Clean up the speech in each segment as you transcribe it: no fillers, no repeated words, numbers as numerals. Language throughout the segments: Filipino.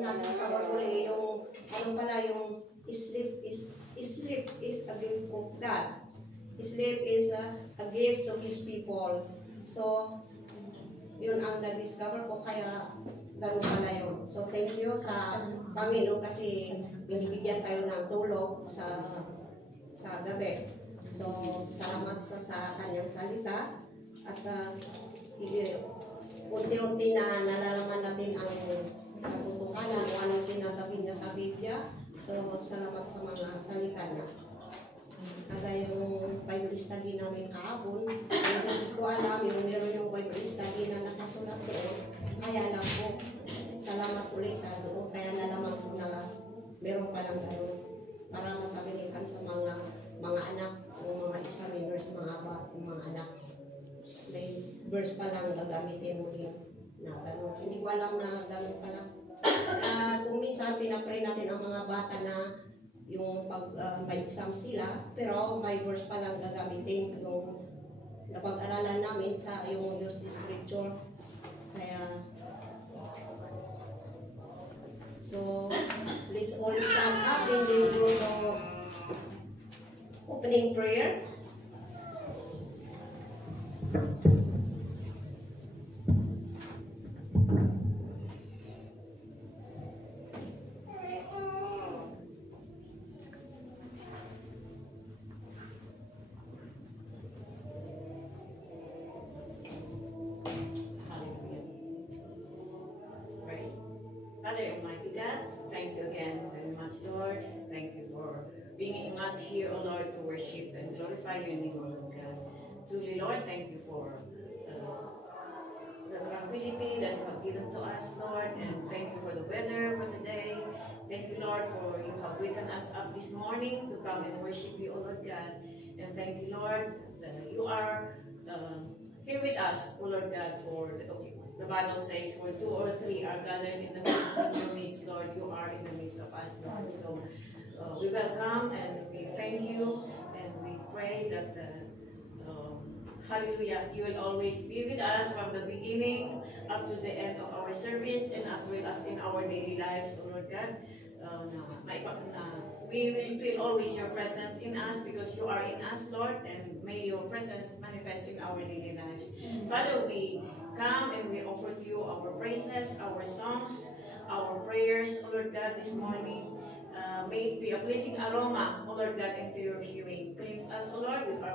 nagkakaroon ko rin yung, ano pala yung sleep is a gift of God. Sleep is a gift to His people. So, yun ang na-discover ko, kaya ganun pala yun. So, thank you sa Panginoon kasi binibigyan tayo ng tulog sa gabi. So, salamat sa kanyang salita at unti-unti na nalalaman natin ang katotohanan kung anong sinasabi niya sa Biblia. So, salamat sa mga salita niya. Kagaya yung Bible study namin kahapon, hindi ko alam yung meron yung Bible study na nakasulat doon. Kaya alam ko, salamat ulit sa doon. Kaya nalaman ko na meron palang gano'n para masabilihan sa mga anak o mga examiners, mga anak. May verse pa lang gagamitin mo din na gano'n. Hindi ko alam na gano'n pala. Kung minsan pinapray natin ang mga bata na yung pag-exam sila, pero may verse pa lang gagamitin yung napag-aralan namin sa yung use scripture. Kaya, so, let's all stand up in this room of opening prayer. Lord, thank you for bringing us here, O Lord, to worship and glorify your name, O Lord God. Truly, Lord, thank you for the tranquility that you have given to us, Lord, and thank you for the weather for today. Thank you, Lord, for you have waken us up this morning to come and worship you, O Lord God. And thank you, Lord, that you are here with us, O Lord God, for the Bible says, where 2 or 3 are gathered in your midst, Lord, you are in the midst of us, Lord. So we welcome and we thank you and we pray that, hallelujah, you will always be with us from the beginning up to the end of our service and as well as in our daily lives, O Lord God. We will feel always your presence in us because you are in us, Lord, and may your presence manifest in our daily lives. Father, we come and we offer to you our praises, our songs, our prayers, O Lord God, this morning. May it be a pleasing aroma, O Lord God, into your hearing. Cleanse us, O Lord, into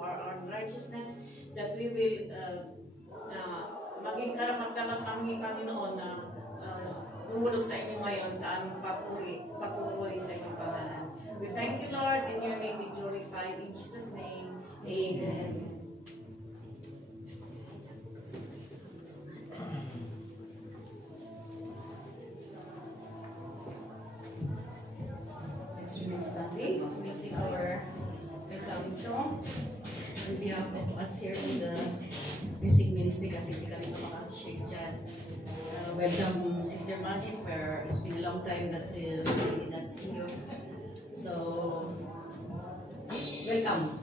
our own righteousness, that we will maging karapat-dapat kami, Panginoon, na umulog sa inyo ngayon sa aming papuri sa inyong pangalan. We thank you, Lord, and your name be glorified. In Jesus' name, amen. Let's remain standing. We sing our welcoming song on behalf of us here in the music ministry kasi hindi kami makaka-share dyan. Welcome, Sister Maggie, for it's been a long time that we did not see you. So, welcome.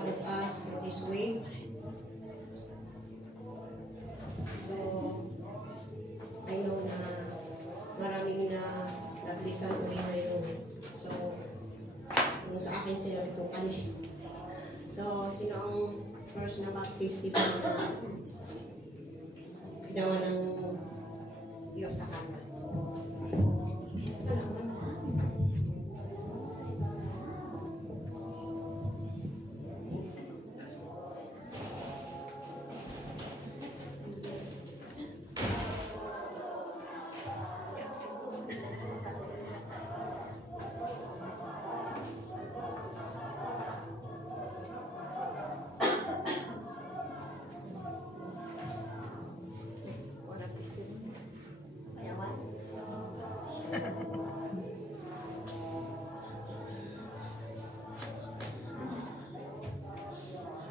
one of us for this week. So, I know na maraming na naglisan ulit ngayon. So, kung sa akin sila ito kanis. So, sino ang first na mag-festival na ginawa ng Diyos sa kanya?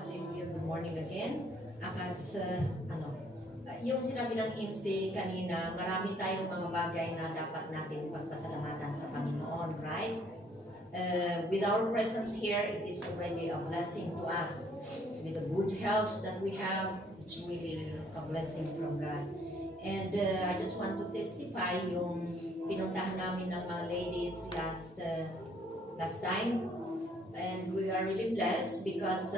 Hallelujah, good morning again. Yung sinabi ng MC kanina, marami tayong mga bagay na dapat natin pagpasalamatan sa Panginoon, right? With our presence here, it is already a blessing to us. With the good health that we have, it's really a blessing from God. And I just want to testify yung pinuntahan namin ng mga ladies last time. And we are really blessed because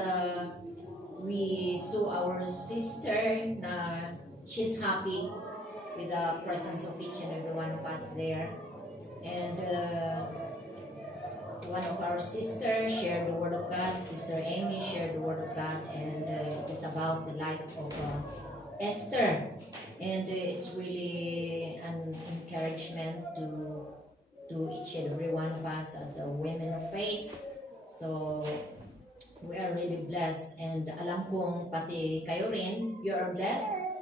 we saw our sister na she's happy with the presence of each and every one of us there. And one of our sisters shared the Word of God. Sister Amy shared the Word of God, and it's about the life of Esther. And it's really an encouragement to each and every one of us as a women of faith. So we are really blessed, and alam kong pati kayo rin, you are blessed.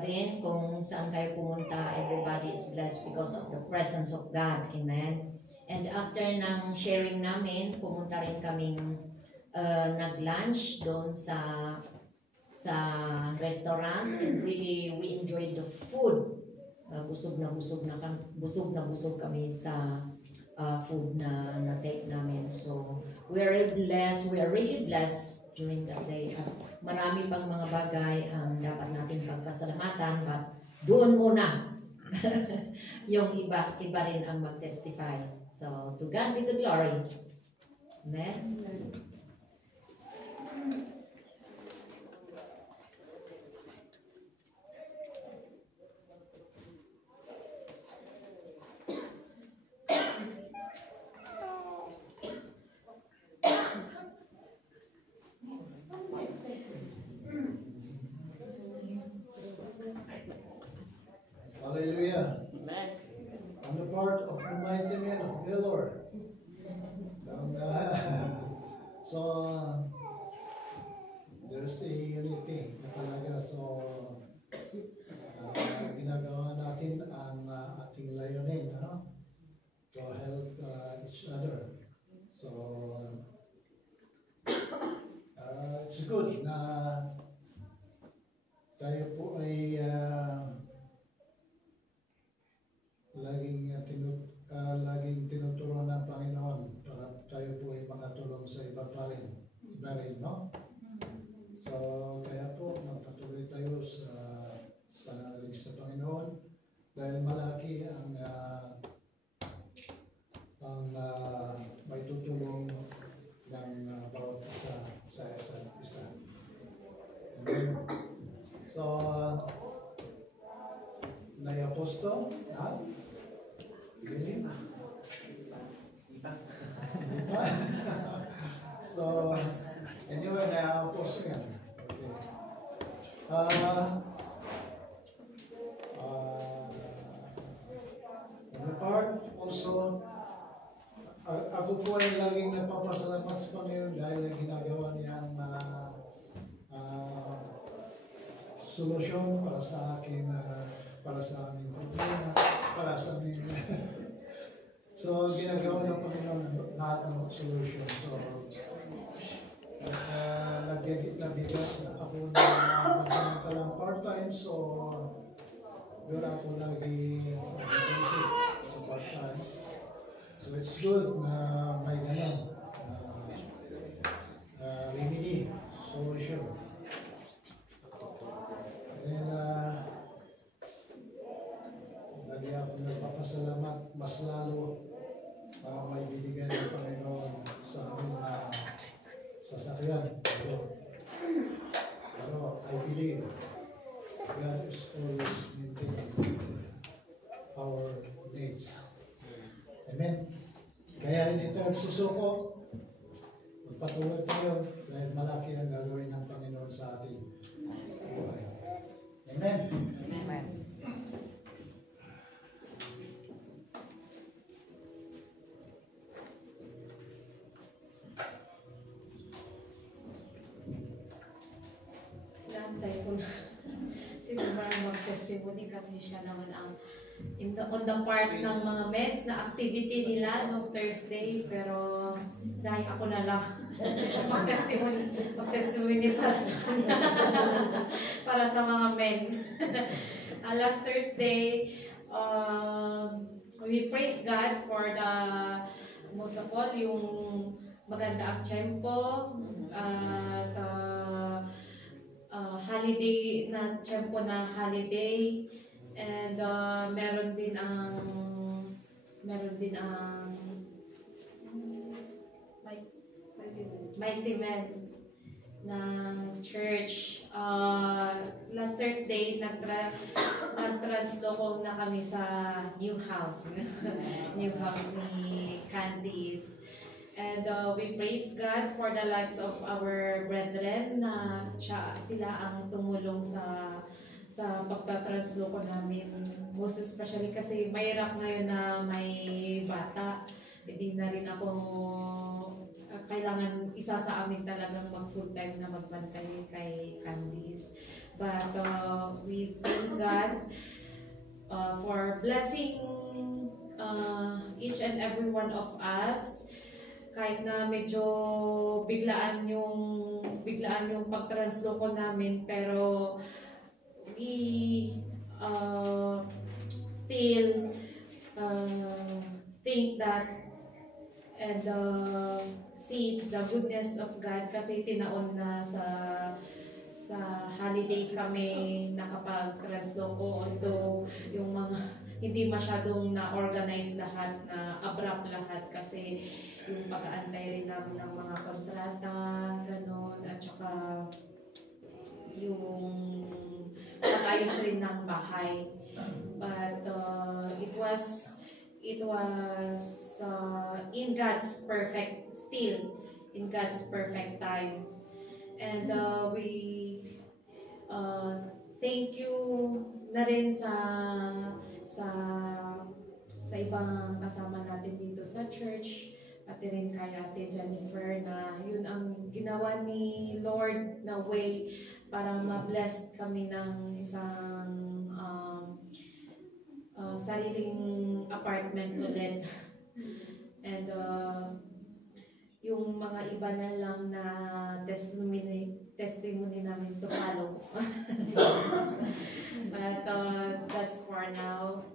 Then kung saan kayo pumunta, everybody is blessed because of the presence of God. Amen. And after ng sharing namin, pumunta rin kaming nag-lunch doon sa restaurant, and really we enjoyed the food. Busog na busog kami sa food na take namin. So we are really blessed during that day. Marami pang mga bagay ang dapat natin pagpasalamatan, but doon muna yung iba rin ang mag-testify. So to God be the glory. Amen. Hallelujah. On the part of the mighty men of the Lord. There's a unity na talaga. So, ginagawa natin ang ating layunin, to help each other. So, it's good na tayo po ay laging tinuturuan ng Panginoon para tayo po ay makatulong sa iba rin, no? So, kaya po, magpatuloy tayo sa pananalig sa Panginoon dahil malaki ang may tutulong ng bawat isa sa isa't isa. Amen. So, Apostol, really? So, anyway, na-Apostol yan. Okay. On the part, also, ako po ay laging nagpapasalamat sa Panginoon dahil ang ginagawa niyang solusyon para sa akin, para sa aming problema, para sa aming so ginagawa ng Panginoon lahat ng solusyon. So nabigat ako na magsamantalang part-time, so yun ako lagi busy sa part-time. So it's good na may ganun. Ayan. Pero I believe God is always maintaining our needs. Amen. Kaya hindi tayo susuko. Magpatuloy tayo dahil malaki ang gagawin ng Panginoon sa atin. Buhay. Amen. Amen. Naantay ko na si Kumar mag-testimony kasi siya naman ang on the part ng mga meds na activity nila no Thursday, pero dahil ako na lang mag-testimony para sa kanya para sa mga men. Last Thursday, we praise God for the most of all yung maganda ang tempo at holiday na tempo na holiday, and meron din ang mighty men ng church. Last Thursday nag-translocom na kami sa new house new house ni Candice. And we praise God for the lives of our brethren na sila ang tumulong sa pagtatransloco namin. Most especially kasi mahirap ngayon na may bata. Hindi na rin ako kailangan isa sa amin talagang mag-full time na magbantay kay Candice. But we thank God for blessing each and every one of us. Kahit na medyo biglaan yung pagtransloko namin, pero we still think that and see the goodness of God kasi tinaon na sa holiday kami nakapag-transloko, although yung mga hindi masyadong na-organize lahat, na abrupt lahat kasi yung pag-aantay rin namin ng mga kontrata, gano'n, at saka yung pag-ayos rin ng bahay. But it was in God's perfect, still in God's perfect time. And we thank you na rin sa ibang kasama natin dito sa church, pati rin kay Ate Jennifer, na yun ang ginawa ni Lord na way para ma-bless kami ng isang sariling apartment ulit. And yung mga iba na lang na testimony namin to follow. But that's for now.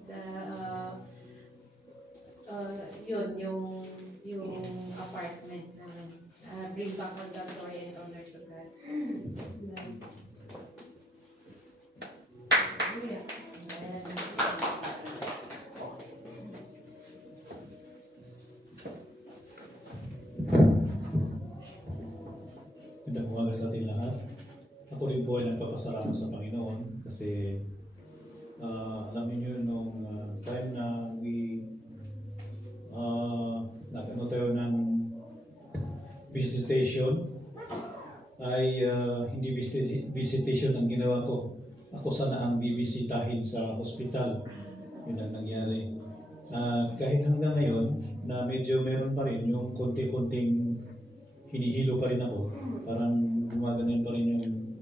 Yun yung apartment namin. Bring back all the glory and honor to God. Amen. Magandang umaga sa ating lahat. Ako rin po ay nagpapasalamat sa Panginoon kasi alam niyo nung time na nagano tayo ng visitation ay hindi visitation ang ginawa ko. Ako sana ang bibisitahin sa hospital. Yun ang nangyari. Kahit hanggang ngayon na medyo meron pa rin yung konti-konting hinihilo pa rin ako. Parang gumaganon pa rin yung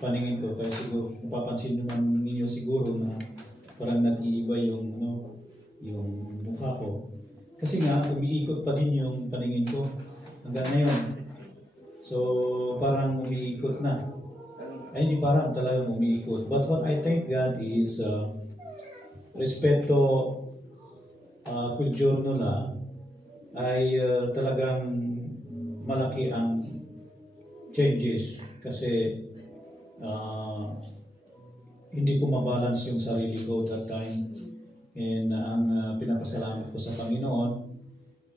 paningin ko. Kaya siguro, napapansin naman ninyo siguro na parang nag-iiba yung mukha ko. Kasi nga, umiikot pa din yung paningin ko hanggang ngayon. So, parang umiikot na. Ay, hindi parang talagang umiikot. But what I thank God is, respeto kung giorno na, ay talagang malaki ang changes kasi hindi ko mabalance yung sarili ko that time. And ang pinapasalamat ko sa Panginoon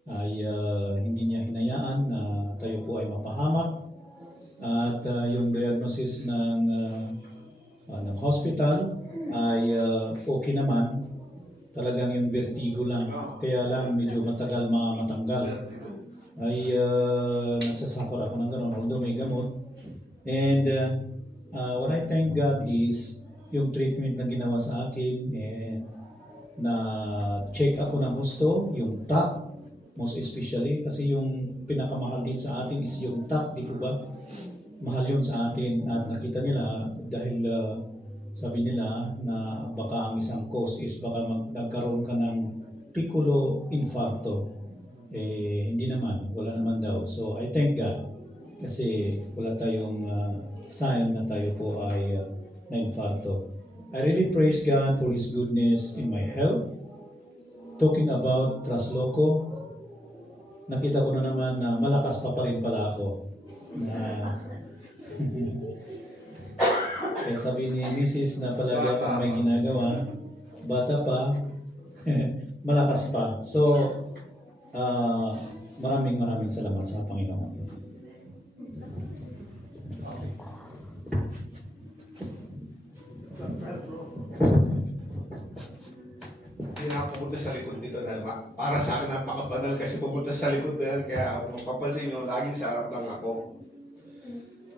ay hindi niya hinayaan na tayo po ay mapahamak diagnosis ng hospital ay okay naman. Talagang yung vertigo lang. Kaya lang medyo matagal matanggal. Ay nagsasuffer ako ng gano'n, although may gamot. And what I thank God is yung treatment na ginawa sa akin, na check ako ng gusto, yung top, most especially, kasi yung pinakamahal din sa atin is yung top, di po ba? Mahal yun sa atin at nakita nila dahil sabi nila na baka ang isang cause is baka nagkaroon ka ng piccolo infarto. Hindi naman, wala naman daw. So I thank God kasi wala tayong sign na tayo po ay na-infarto. I really praise God for His goodness in my health. Talking about Trasloco, nakita ko na naman na malakas pa rin pala ako. Kaya sabi ni Mrs. na palagi akong may ginagawa, bata pa, malakas pa. So, maraming salamat sa Panginoon. Hindi na ako pumunta sa likod dito dahil para sa akin napakabanal kasi pumunta sa likod na yan. Kaya kung mapapansin nyo, laging sa harap lang ako.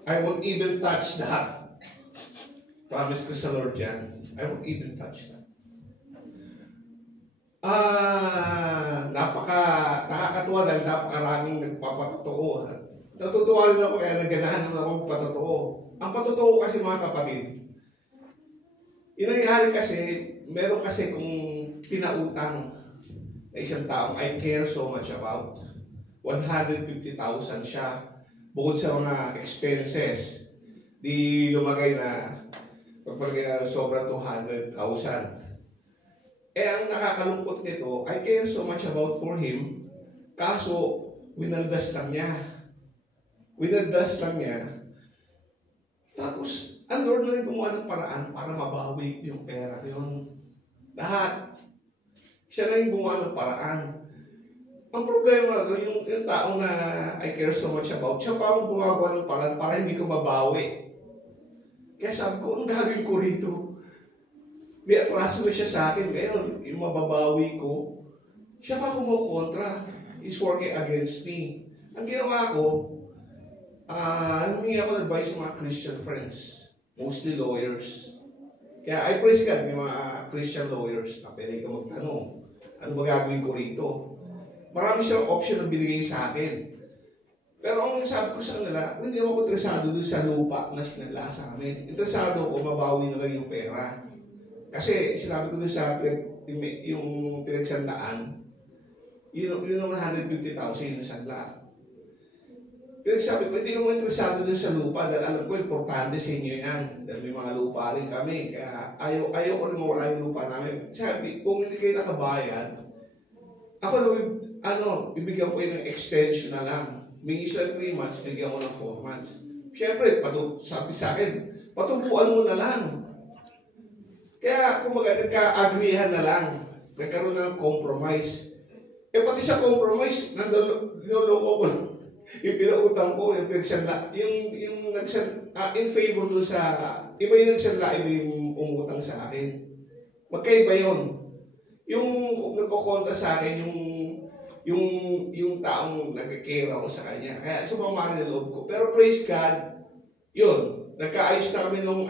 I won't even touch that. Promise ko sa Lord yan. I won't even touch that. Nakakatuwa dahil napakaraming nagpapatotoo. Natutuwa rin ako kaya naganahan naman ako patotoo. Ang patotoo kasi mga kapatid, yung nangyari kasi, meron kasi kung pinautang na isang taong I care so much about. 150,000 siya. Bukod sa mga expenses, di lumagay na pagpalagay na sobrang 200,000. Ang nakakalungkot nito, I care so much about for him, kaso winaldas lang niya. Tapos, ang Lord na rin gumawa ng paraan para mabawi yung pera yun. Lahat. Siya na yung gumawa ng paraan. Ang problema, yung taong na I care so much about, siya pa ang gumagawa ng paraan para hindi ko mabawi. Kaya sabi ko, ang gagawin ko rito? May atraso siya sa akin, ngayon, yung mababawi ko, siya pa kumukontra. He's working against me. Ang ginawa ko, humingi ako ng advice sa mga Christian friends, mostly lawyers. Kaya I praise God, may mga Christian lawyers na pwede ka magtanong, ano ba gagawin ko rito? Marami siyang option na binigay sa akin. Pero ang sabi ko sa kanila, hindi ako interesado doon sa lupa na sinala sa amin. Interesado ko, mabawi na lang yung pera. Kasi sinabi ko doon sa yung pinagsandaan, yun ang 150,000 yung sanla. Pero sabi ko, hindi ko interesado doon sa lupa dahil alam ko, importante sa inyo yan. Dahil may mga lupa rin kami. Kaya ayaw ko rin mawala yung lupa namin. Sabi, kung hindi kayo nakabayad, ako bibigyan ko ng extension na lang. May isang 3 months, bigyan ko ng 4 months. Siyempre, sabi sa akin, patubuan mo na lang. Kaya, kumbaga, nagka-agreehan na lang. Nagkaroon na ng compromise. Pati sa compromise, niloloko ko yung pinautang ko, yung pinagsanla, yung in favor doon sa, iba yung nagsanla, iba yung umutang sa akin. Magkaiba yun. Yung nagkukonta sa akin, yung taong nag-care ako sa kanya. Kaya sumama rin ang loob ko. Pero praise God, yun, nagkaayos na kami nung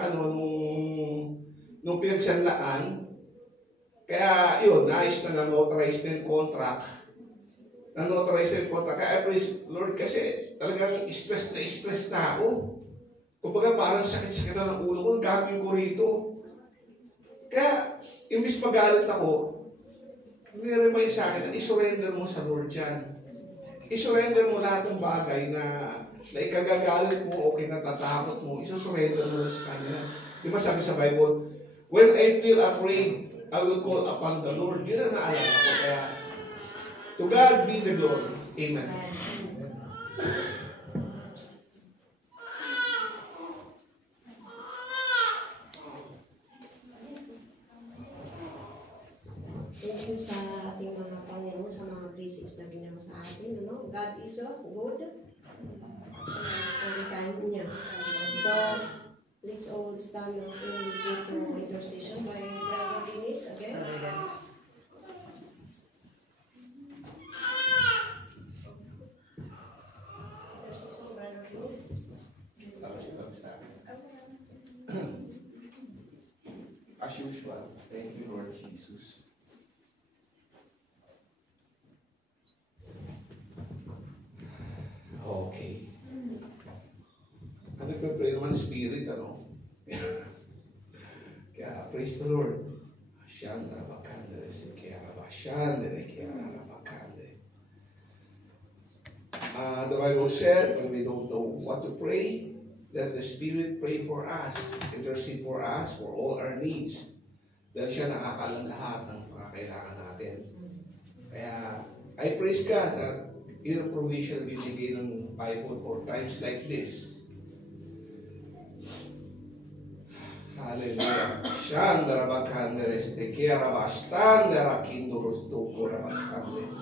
pinagsanlaan. Kaya yun, naayos na na-notarize na yung contract. Kaya I praise Lord kasi talagang stress na ako. Kumbaga parang sakit-sakit na ng ulo ko, gagawin ko rito. Kaya, imbis magalit ako, nire-remind sa akin na isurrender mo sa Lord yan. Isurrender mo lahat ng bagay na ikagagalit mo o kinatatakot mo, isusurrender mo na sa Kanya. Di ba sabi sa Bible, when I feel afraid, I will call upon the Lord. Yun ang naalala ko. Kaya, to God be the glory. Amen. Thank you sa ating mga Panginoon, sa mga blessings na ginawa sa atin. God is good. Every time niya. So, stand and go to intercession by Brother Dennis again. Intercession, Brother Dennis. As usual, thank you, Lord Jesus. Okay. Nagpe-pray naman spirit, ano? Kaya, praise the Lord. Ashandra bakandere, sikiara bashandere, kiara bakandere. The Bible said, when we don't know what to pray, let the Spirit pray for us, intercede for us, for all our needs. Dahil siya nakakalam lahat ng mga kailangan natin. Kaya, I praise God that yung provision bibigay ng Bible for times like this. Hallelujah. Shandara bakandere, stekiara bastandera kindoros dokora bakandere.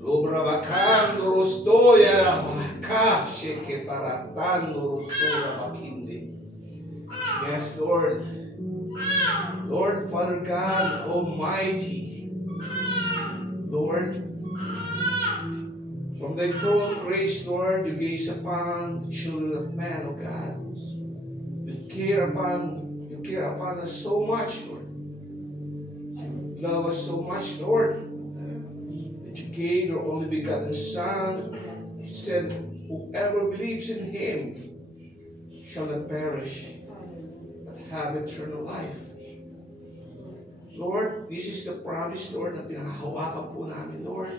Lubra bakando rostoya baka sheke paratando rostora bakinde. Yes, Lord. Lord, Father God Almighty. Lord, from thy throne grace, Lord, you gaze upon the children of man, O God. You care upon us so much, Lord. You love us so much, Lord. You gave your only begotten Son. You said, whoever believes in him shall not perish, but have eternal life. Lord, this is the promise, Lord, na pinahahawakan po namin, Lord.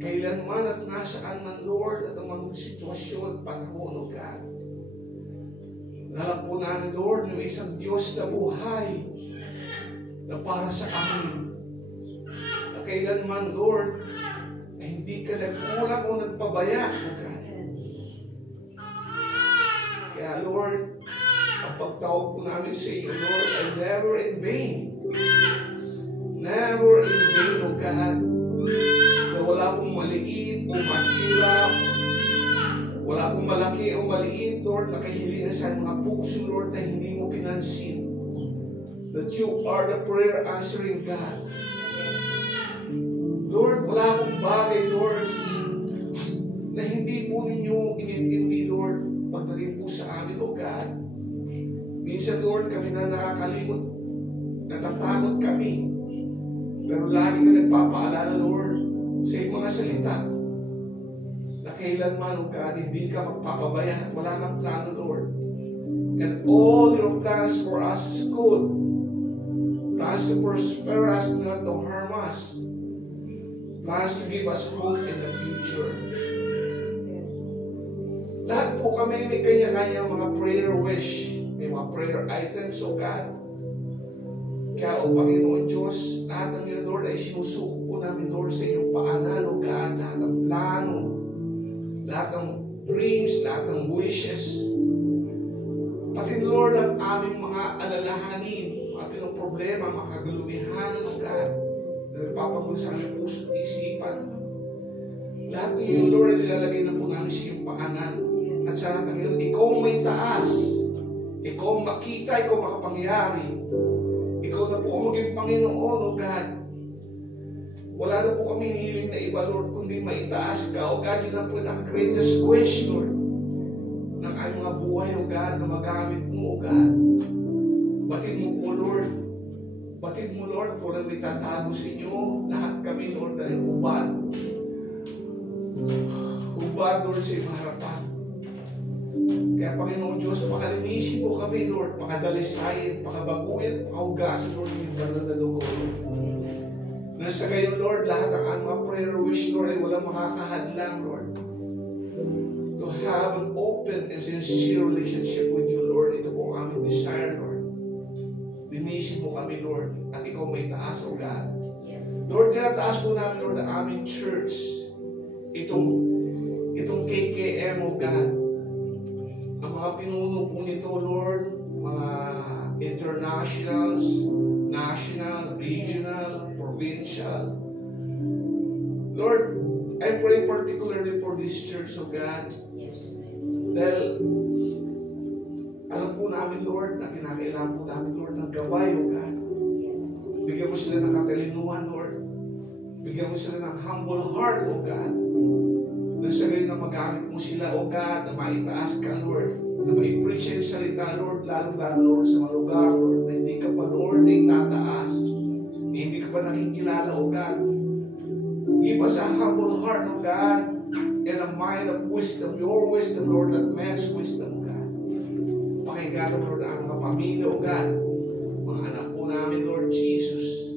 Kailanman at nasaan man, Lord, at ang mga sitwasyon at panahon, O God. Nalang po namin, Lord, na may isang Diyos na buhay na para sa amin. Kailanman, Lord, na hindi ka nagkulang o nagpabaya, O God. Kaya, Lord, ang pagtawag po namin sa iyo, Lord, ay never in vain. Never in vain, O God, na wala pong maliit o mahirap, wala pong malaki o maliit, Lord, na kahilingan sa mga puso, Lord, na hindi mo pinansin. That you are the prayer answering God. Lord, wala akong bagay, Lord, na hindi po ninyo inintindi, Lord, pagdating po sa amin, O God. Minsan, Lord, kami na nakakalimot, natatakot kami. Pero lagi ka nagpapaalala, Lord, sa iyong mga salita, na kailanman, O God, hindi ka magpapabaya at wala kang plano, Lord. And all your plans for us is good. Plans to prosper us, not to harm us. Plans to give us hope in the future. Lahat po kami may kanya-kanya mga prayer wish. May mga prayer items, O God. Kaya, O Panginoon Diyos, lahat ng yun, Lord, ay sinusuko po namin, Lord, sa inyong paanan, O God. Lahat ng plano, lahat ng dreams, lahat ng wishes. Pati, Lord, ang aming mga alalahanin, mga pinoproblema, mga kagulumihanan, O God. Nagpapagulo sa aming puso at isipan. Lahat ng yun, Lord, nilalagay na po namin sa iyong paanan. At sa lahat ng yun, ikaw may taas. Ikaw makita, ikaw makapangyari. Ikaw na po ang maging Panginoon, O God. Wala na po kami hiling na iba, Lord, kundi maitaas ka. O God, yun ang pinaka-greatest wish, Lord, ng aming mga buhay, O God, na magamit mo, O God. Batid mo po, Lord. Batid mo, Lord, kung may tatago sa inyo, lahat kami, Lord, dahil hubad. Hubad, Lord, sa iyong harapan. Kaya, Panginoon Diyos, pakalinisin mo kami, Lord, pakadalisayin, pakabaguin, pakahugasin, Lord, yung banal na dugo, Lord. Nasa gayon, Lord, lahat ng ang mga prayer wish, Lord, ay walang makakahadlang, Lord. To have an open and sincere relationship with you, Lord. Ito po ang aming desire, Lord. Linisin mo kami, Lord, at ikaw may taas, O God. Yes. Lord, tinataas po namin, Lord, ang aming church. Itong KKM, O God. Ang mga pinuno po nito, Lord, mga internationals, national, regional, provincial. Lord, I pray particularly for this church, O God. Yes. Dahil alam po namin, Lord, na kinakailangan po namin, Lord, ng gabay, O God. Bigyan mo sila ng katalinuhan, Lord. Bigyan mo sila ng humble heart, O God. Nang sa gayon na magamit mo sila, O God, na maitaas ka, Lord. Na ma-preach yung salita, Lord, lalo-lalo, Lord, sa mga lugar, Lord, na hindi ka pa, Lord, na itataas. Hindi ka pa nakikilala, O God. Give us a humble heart, O God, and a mind of wisdom, your wisdom, Lord, not man's wisdom, O God. Pakinggan, Lord, ang mga pamilya, O God. Mga anak po namin, Lord Jesus.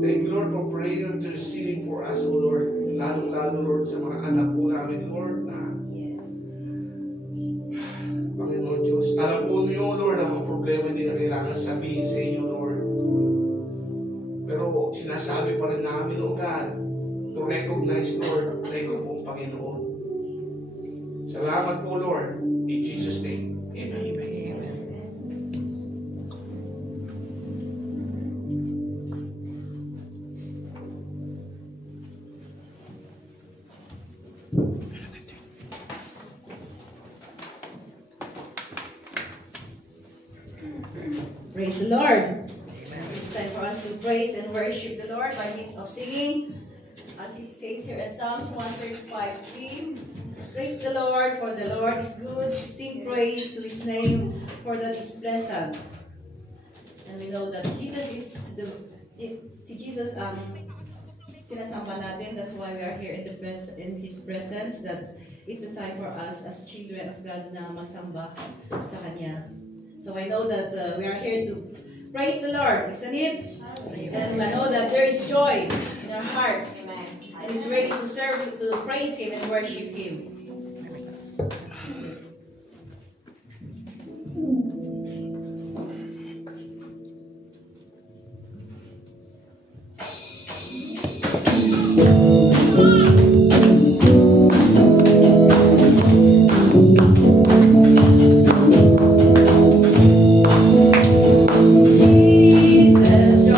Thank you, Lord, for praying and interceding for us, O Lord. Lalo-lalo, Lord, sa mga anak po namin, Lord, na Panginoon Diyos. Alam po niyo, Lord, ang mga problema hindi na kailangan sabihin sa inyo, Lord. Pero sinasabi pa rin namin, O God, to recognize, Lord, na ikaw po ang Panginoon. Salamat po, Lord. In Jesus' name, Amen. Praise the Lord. It's time for us to praise and worship the Lord by means of singing. As it says here in Psalms 135:3, praise the Lord, for the Lord is good. Sing praise to His name, for that is pleasant. And we know that Jesus is si Jesus ang sinasamba natin. That's why we are here in His presence. That is the time for us as children of God na masamba sa Kanya. So I know that we are here to praise the Lord, isn't it? And I know that there is joy in our hearts. And it's ready to serve, to praise Him and worship Him. Jesus,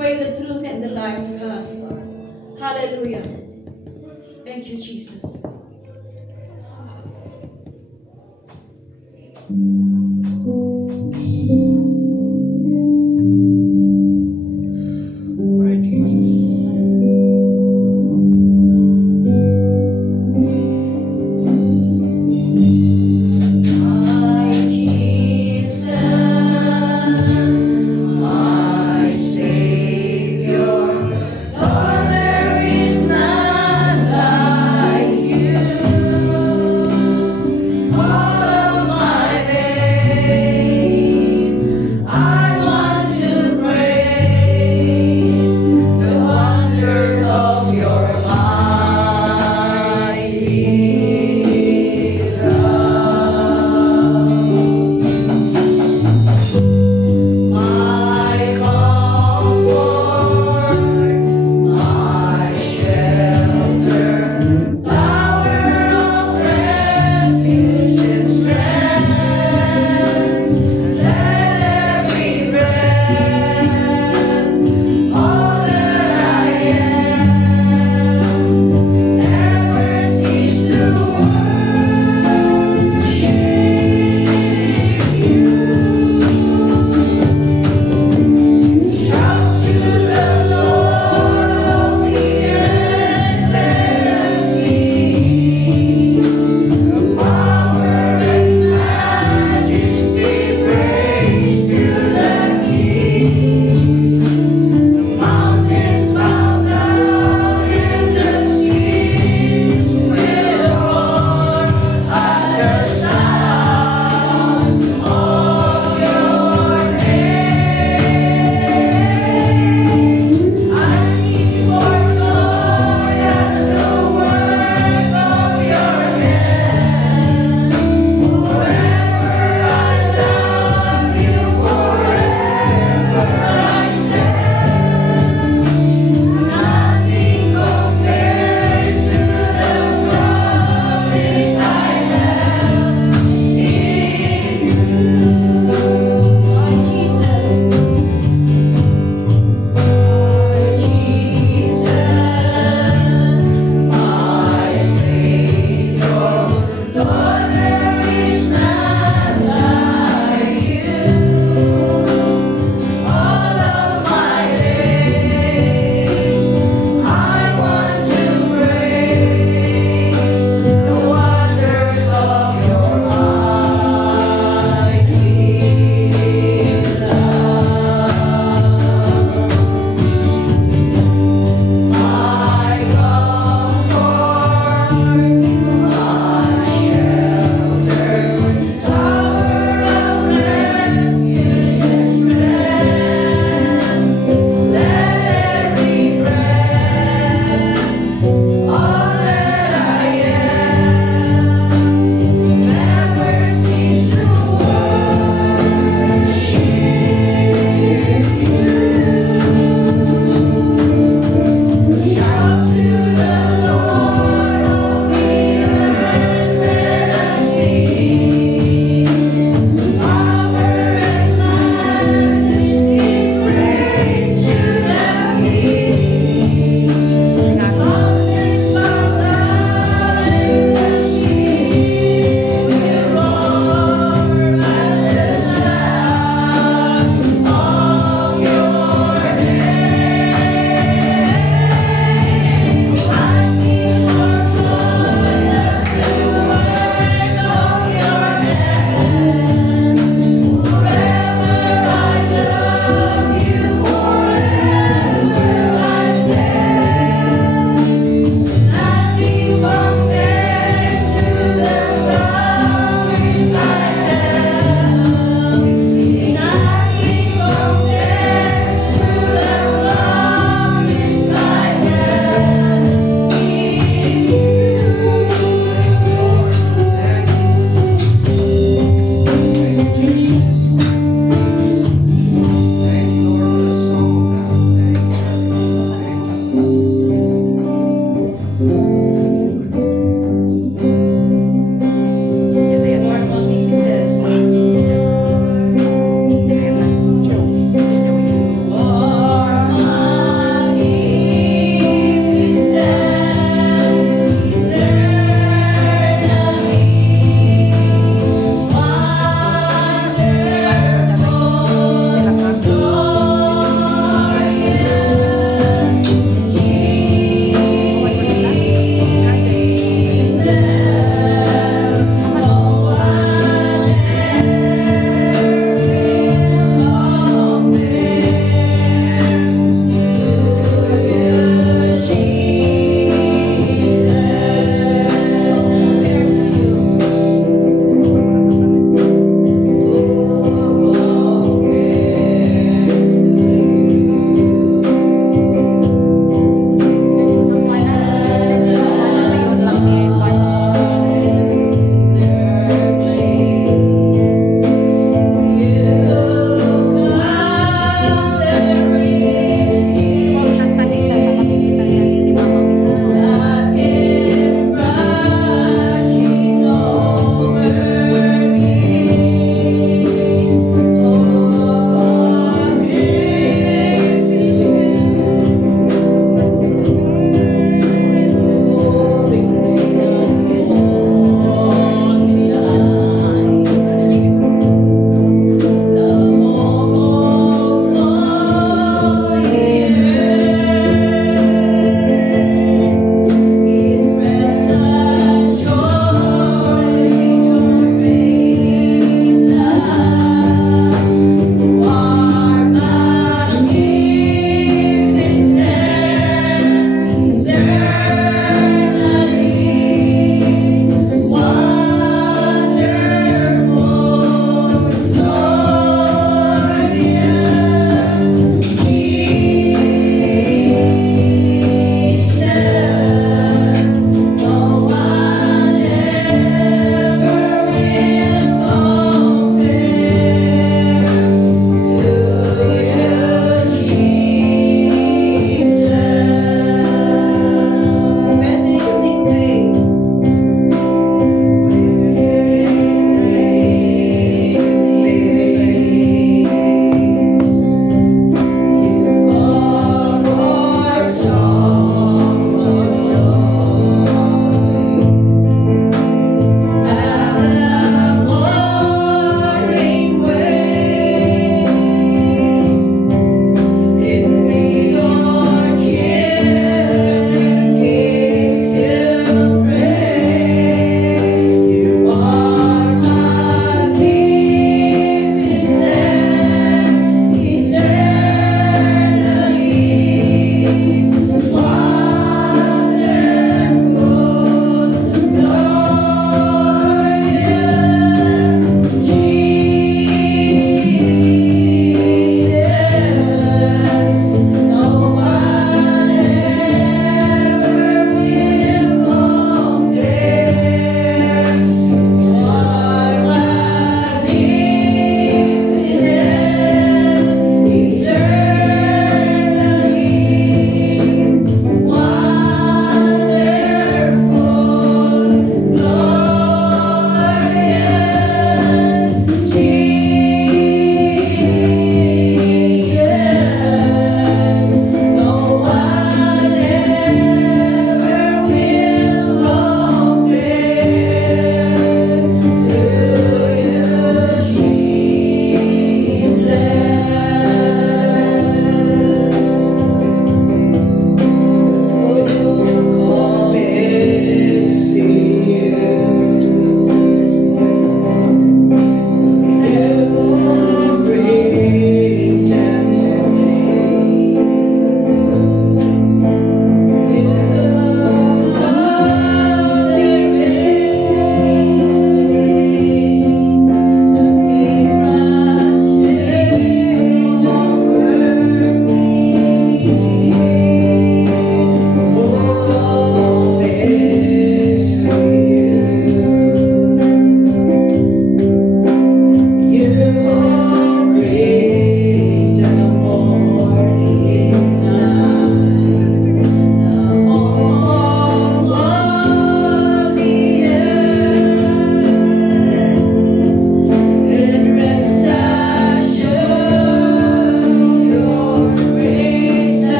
way, the truth, and the life, God. Hallelujah. Thank you, Jesus. My Jesus. My Jesus, my Savior, Lord, there is none like you. All of my days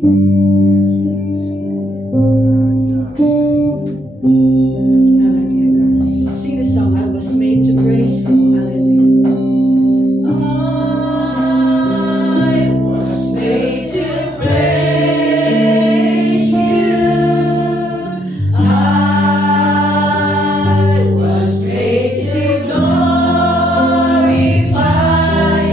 Hallelujah, God. Sing the song, I was made to praise you. Hallelujah. I was made to praise you. I was made to glorify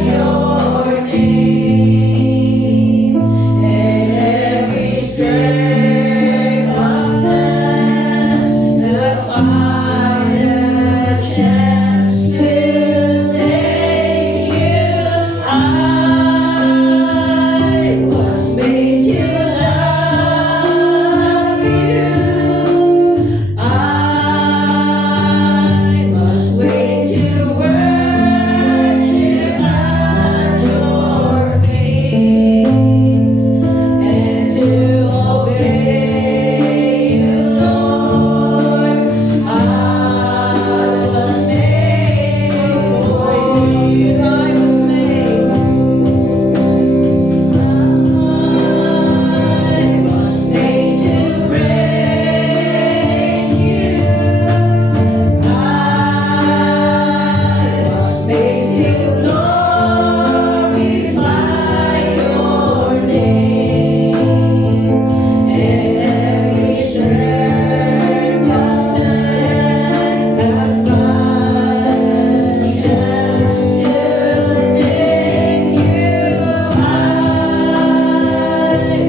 your name. And every circumstance that find a chance to take you, I was made to love you. I was made to worship at your feet and to obey you, Lord. I was made for you. I was made. I was made to praise you. I was made to glorify your name. And every circumstance that finds us to thank you, I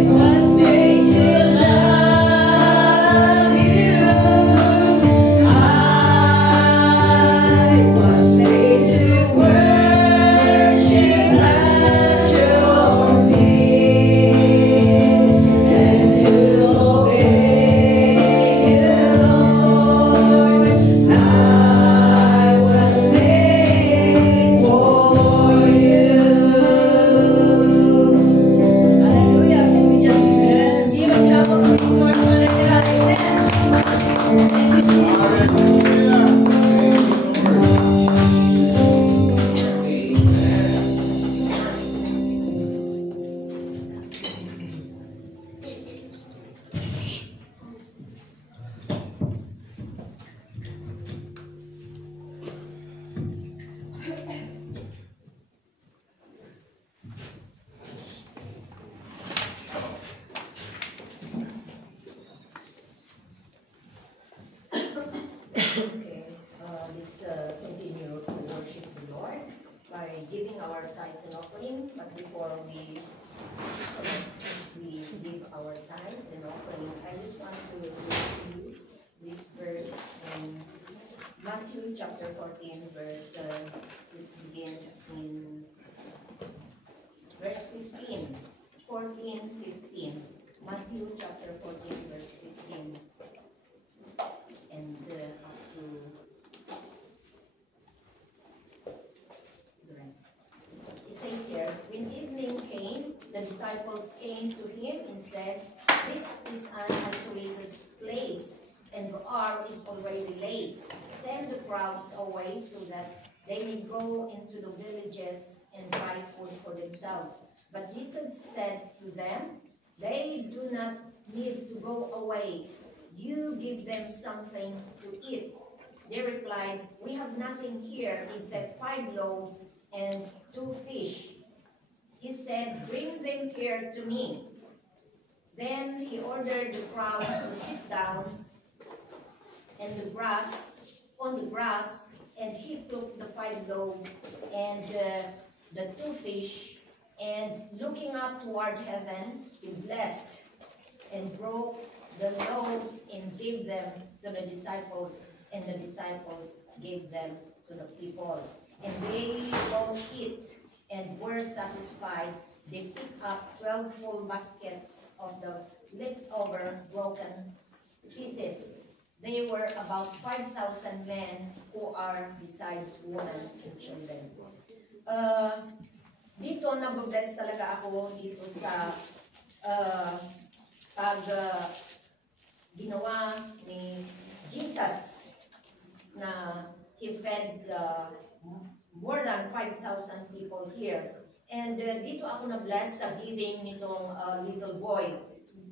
was made to love you. I was made to worship at your feet and to obey you, Lord. I was made for you. Hallelujah. Can we just give a clap of praise, Lord? Hallelujah. Amen. Thank you, Jesus. Okay, let's continue to worship the Lord by giving our tithes and offering. But before we give our tithes and offering, I just want to read to you this verse in Matthew chapter 14, verse, let's begin in verse 15. 14, 15. Matthew chapter 14, verse 15. And up to the rest. It says here, when evening came, the disciples came to him and said, "This is an isolated place, and the hour is already late. Send the crowds away so that they may go into the villages and buy food for themselves." But Jesus said to them, "They do not need to go away. You give them something to eat." They replied, "We have nothing here except 5 loaves and 2 fish." He said, "Bring them here to me." Then he ordered the crowds to sit down on the grass, and he took the 5 loaves and the 2 fish, and looking up toward heaven, he blessed and broke the loaves and gave them to the disciples, and the disciples gave them to the people. And they all ate and were satisfied. They picked up 12 full baskets of the leftover broken pieces. They were about 5,000 men who are besides women and children. Dito nababless talaga ako dito sa ginawa ni Jesus na he fed more than 5,000 people here. And dito ako na-bless sa giving nitong little boy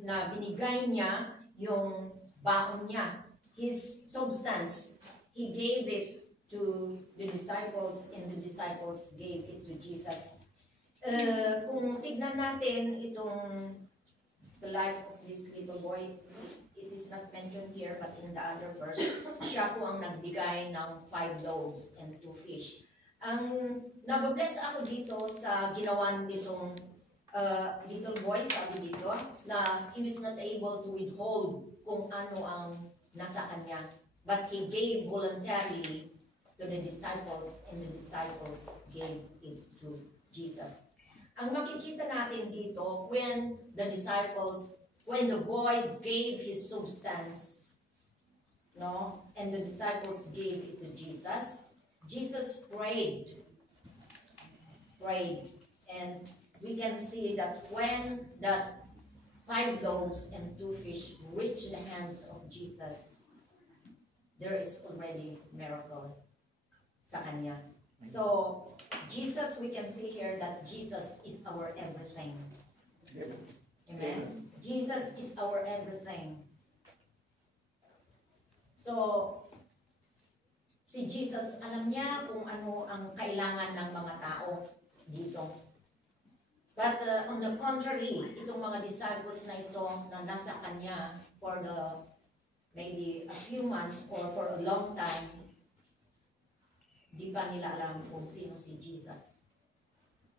na binigay niya yung baon niya. His substance, he gave it to the disciples and the disciples gave it to Jesus. Kung tignan natin itong the life of this little boy, it is not mentioned here but in the other verse, siya po ang nagbigay ng 5 loaves and 2 fish. Ang nababless ako dito sa ginawa nitong little boy, sabi dito, na he was not able to withhold kung ano ang nasa kanya. But he gave voluntarily to the disciples and the disciples gave it to Jesus. Ang makikita natin dito, when the boy gave his substance, no, and the disciples gave it to Jesus, Jesus prayed, and we can see that when that 5 loaves and 2 fish reached the hands of Jesus, there is already miracle sa kanya. So, Jesus, we can see here that Jesus is our everything. Amen? Jesus is our everything. So, si Jesus, alam niya kung ano ang kailangan ng mga tao dito. But on the contrary, itong mga disciples na ito na nasa kanya for maybe a few months or for a long time, di pa nila alam kung sino si Jesus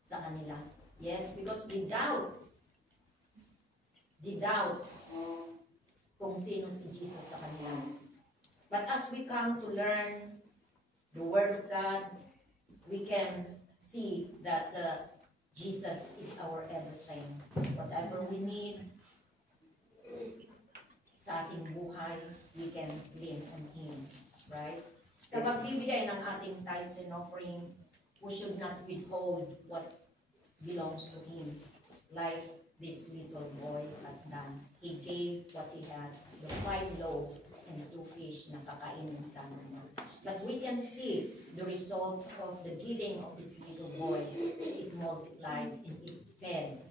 sa kanila. Yes, because they doubt kung sino si Jesus sa kanila. But as we come to learn the Word of God, we can see that Jesus is our everything. Whatever we need sa ating buhay, we can lean on Him. Right? Sa pagbibigay ng ating tithes and offering, we should not withhold what belongs to Him. Like this little boy has done. He gave what he has, the 5 loaves and 2 fish na kakainin sana niya. But we can see the result of the giving of this little boy. It multiplied and it fed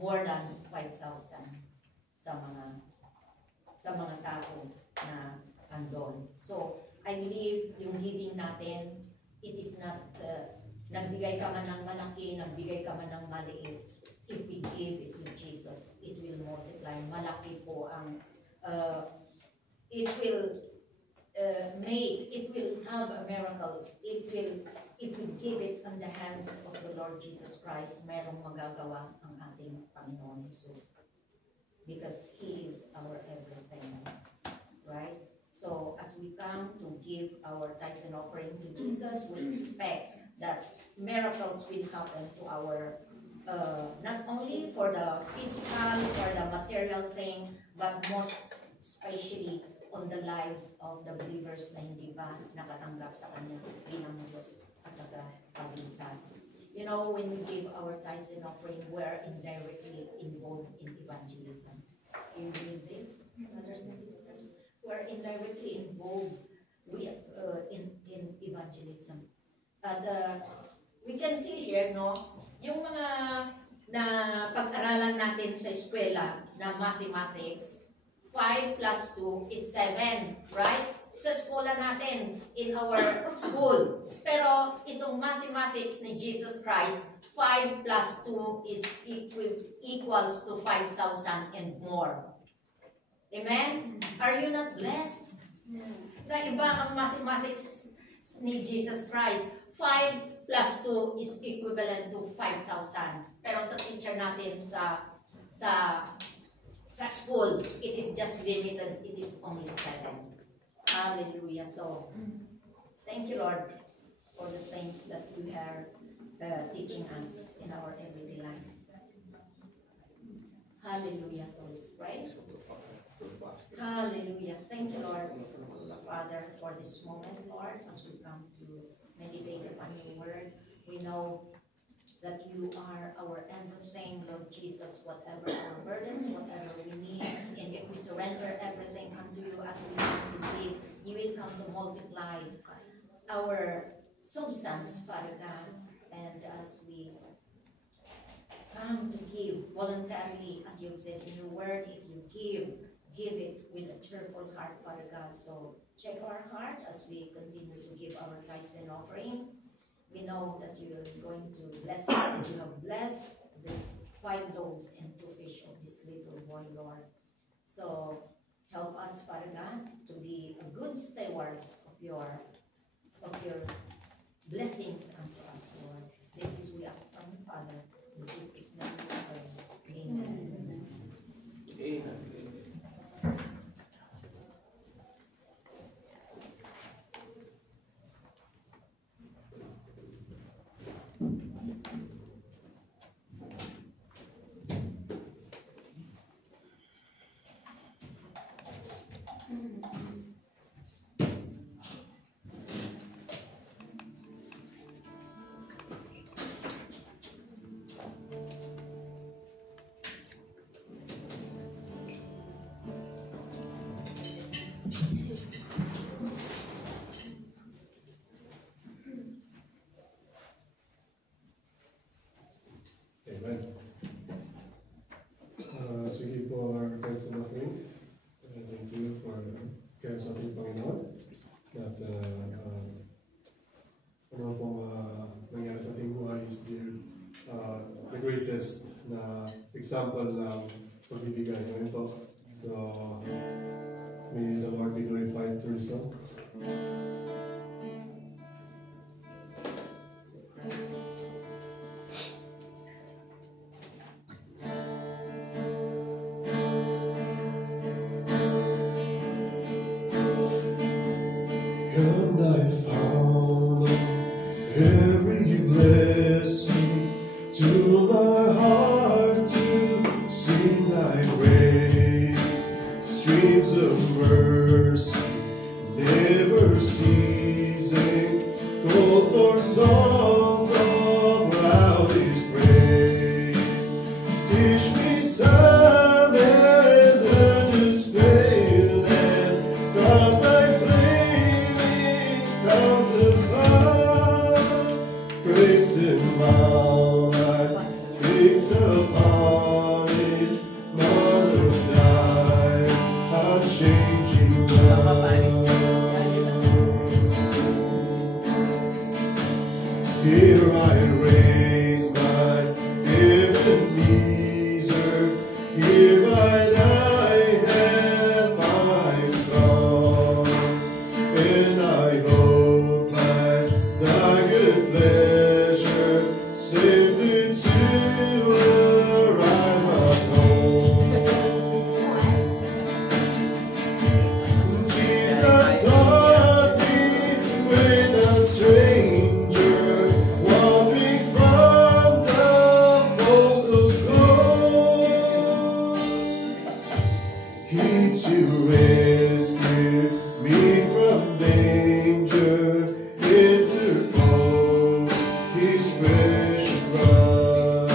more than 5,000 sa mga tao na andon. So, I believe yung giving natin, it is not nagbigay ka man ng malaki, nagbigay ka man ng maliit. If we give it to Jesus, it will multiply. Malaki po ang it will have a miracle. If we give it on the hands of the Lord Jesus Christ, mayroong magagawa ang ating Panginoon Jesus. Because He is our everything. Right? So, as we come to give our tithes and offering to Jesus, we expect that miracles will happen to our, not only for the physical or the material thing, but most especially on the lives of the believers na hindi pa nakatanggap sa Kanya bilang Diyos at tagapagligtas. You know, when we give our tithes and offering, we're indirectly involved in evangelism. Do you believe this, brothers and sisters? We're indirectly involved in evangelism. At we can see here, no, yung mga na pag-aralan natin sa eskwela na mathematics, 5 plus 2 is 7, right? Sa eskwela natin, in our school. Pero itong mathematics ni Jesus Christ, 5 plus 2 is equals to 5,000 and more. Amen? Are you not blessed? Na iba ang mathematics ni Jesus Christ. 5 plus 2 is equivalent to 5,000. Pero sa teacher natin sa school, it is just limited. It is only 7. Hallelujah. So, thank you, Lord, for the things that you are teaching us in our everyday life. Hallelujah. So, let's pray. Hallelujah. Thank you, Lord, Father, for this moment, Lord, as we come to meditate upon your word. We know that you are our everything, Lord Jesus, whatever our burdens, whatever we need, and if we surrender everything unto you as we come to give, you will come to multiply our substance, Father God. And as we come to give voluntarily, as you've said in your word. If you give it with a cheerful heart, Father God. So check our heart as we continue to give our tithes and offering. We know that you are going to bless us as you have blessed these 5 loaves and 2 fish of this little boy, Lord. So help us, Father God, to be a good stewards of your blessings unto us, Lord. This is we ask from the Father. In Jesus' name we pray. Amen. Amen. Amen. As we give our thanks and offering, thank you for kaya sa ating Panginoon at ano pong nangyari sa ating buhay is the greatest na example ng pagbibigay. Ngayon po. So, may the Lord be glorified through so. And I found every blessing to my heart to sing thy praise. Streams of mercy never ceasing, call for songs of loudest praise. Teach me some melodious pain and some my Grace in my life, fix upon it, none of thy unchanging love. Here I raise my Ebenezer, here by thy hand my God, and I hope by thy good pleasure safely to arrive at home. Jesus sought me when a stranger, wandering from the fold of gold. He to rescue me from danger, interpose his precious blood.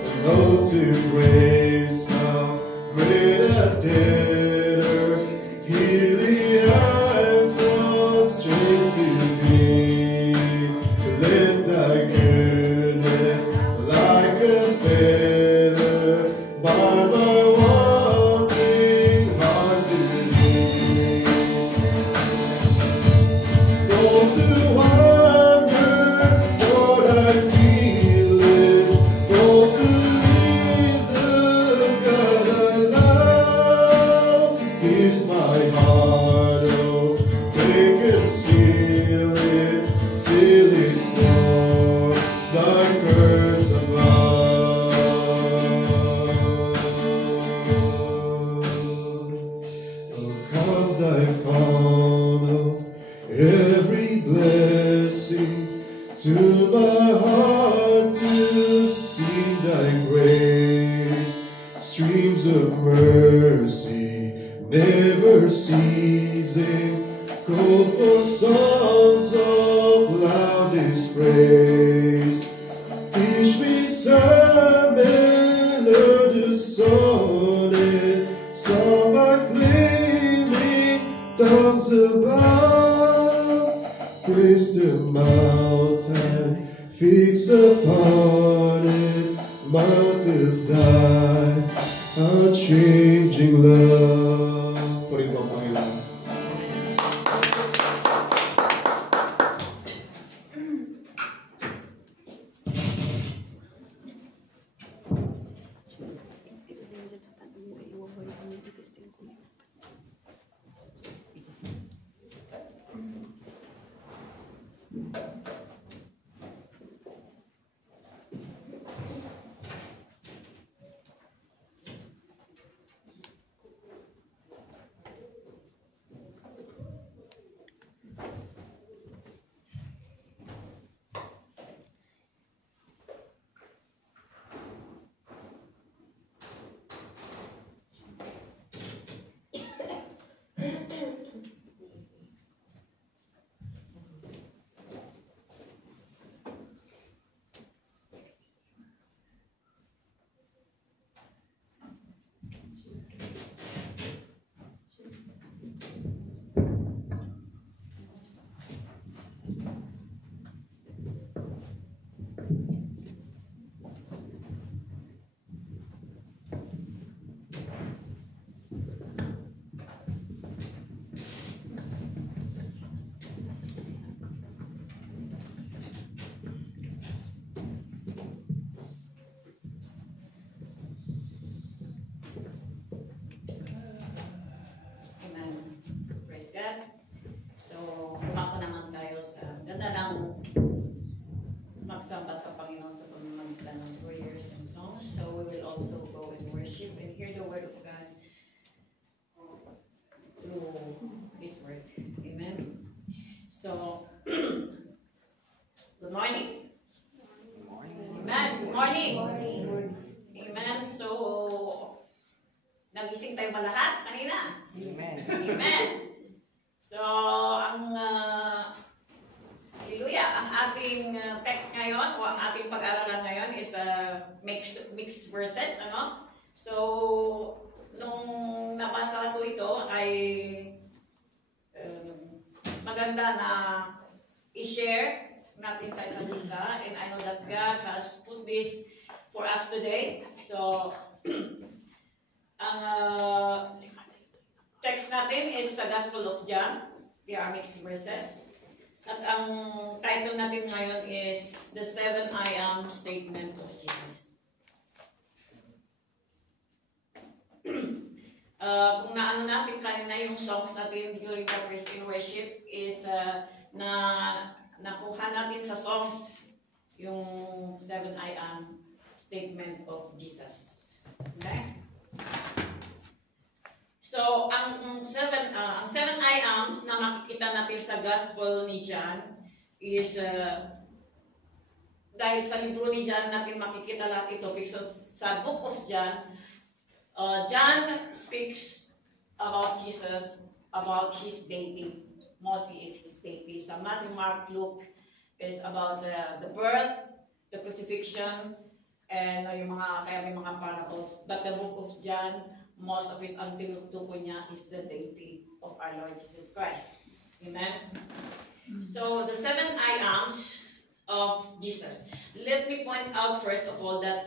And oh, to grace how great a debtor, here I'm constrained to be. Let thy goodness like a feather bind my wanting heart to thee. Go to wonder, Lord, I feel it. Go to live the God I love. Is my heart, oh, take and seal it for thy curse of love. Oh, come thy fount of every blessing, to my heart to sing thy grace. Streams of mercy never ceasing, call for songs of loudest praise. Teach me some melodious sonnet, song by flaming tongues above. Praise place the mountain, fix upon it, Mount of thy unchanging love. Purihin mo ang Panginoon. magsamba sa Panginoon sa pamamagitan ng prayers and songs. So we will also go and worship and hear the word of God through His word. Amen. So, good morning. Amen. Good morning. Amen. So, nagising tayo ba lahat kanina? Amen. Amen. So, hallelujah, ang ating text ngayon o ang ating pag-aralan ngayon is mixed verses, ano? So, nung nabasa ko ito ay maganda na i-share natin sa isa't isa, and I know that God has put this for us today. So, ang text natin is sa Gospel of John. They are mixed verses. At ang title natin ngayon is The 7 I Am Statement of Jesus. Kung naano natin kanina yung songs natin during the praise and worship is na nakuha natin sa songs yung 7 I Am Statement of Jesus. Okay? So, ang 7 I Ams na makikita natin sa Gospel ni John is dahil sa libro ni John natin makikita lahat ito. So, sa Book of John, John speaks about Jesus, about His deity. Mostly is His deity. Sa Matthew, Mark, Luke is about the birth, the crucifixion, and yung kaya may mga parables. But the Book of John, most of it ang tinutukoy niya is the deity of our Lord Jesus Christ. Amen? So, the 7 I Ams of Jesus. Let me point out first of all that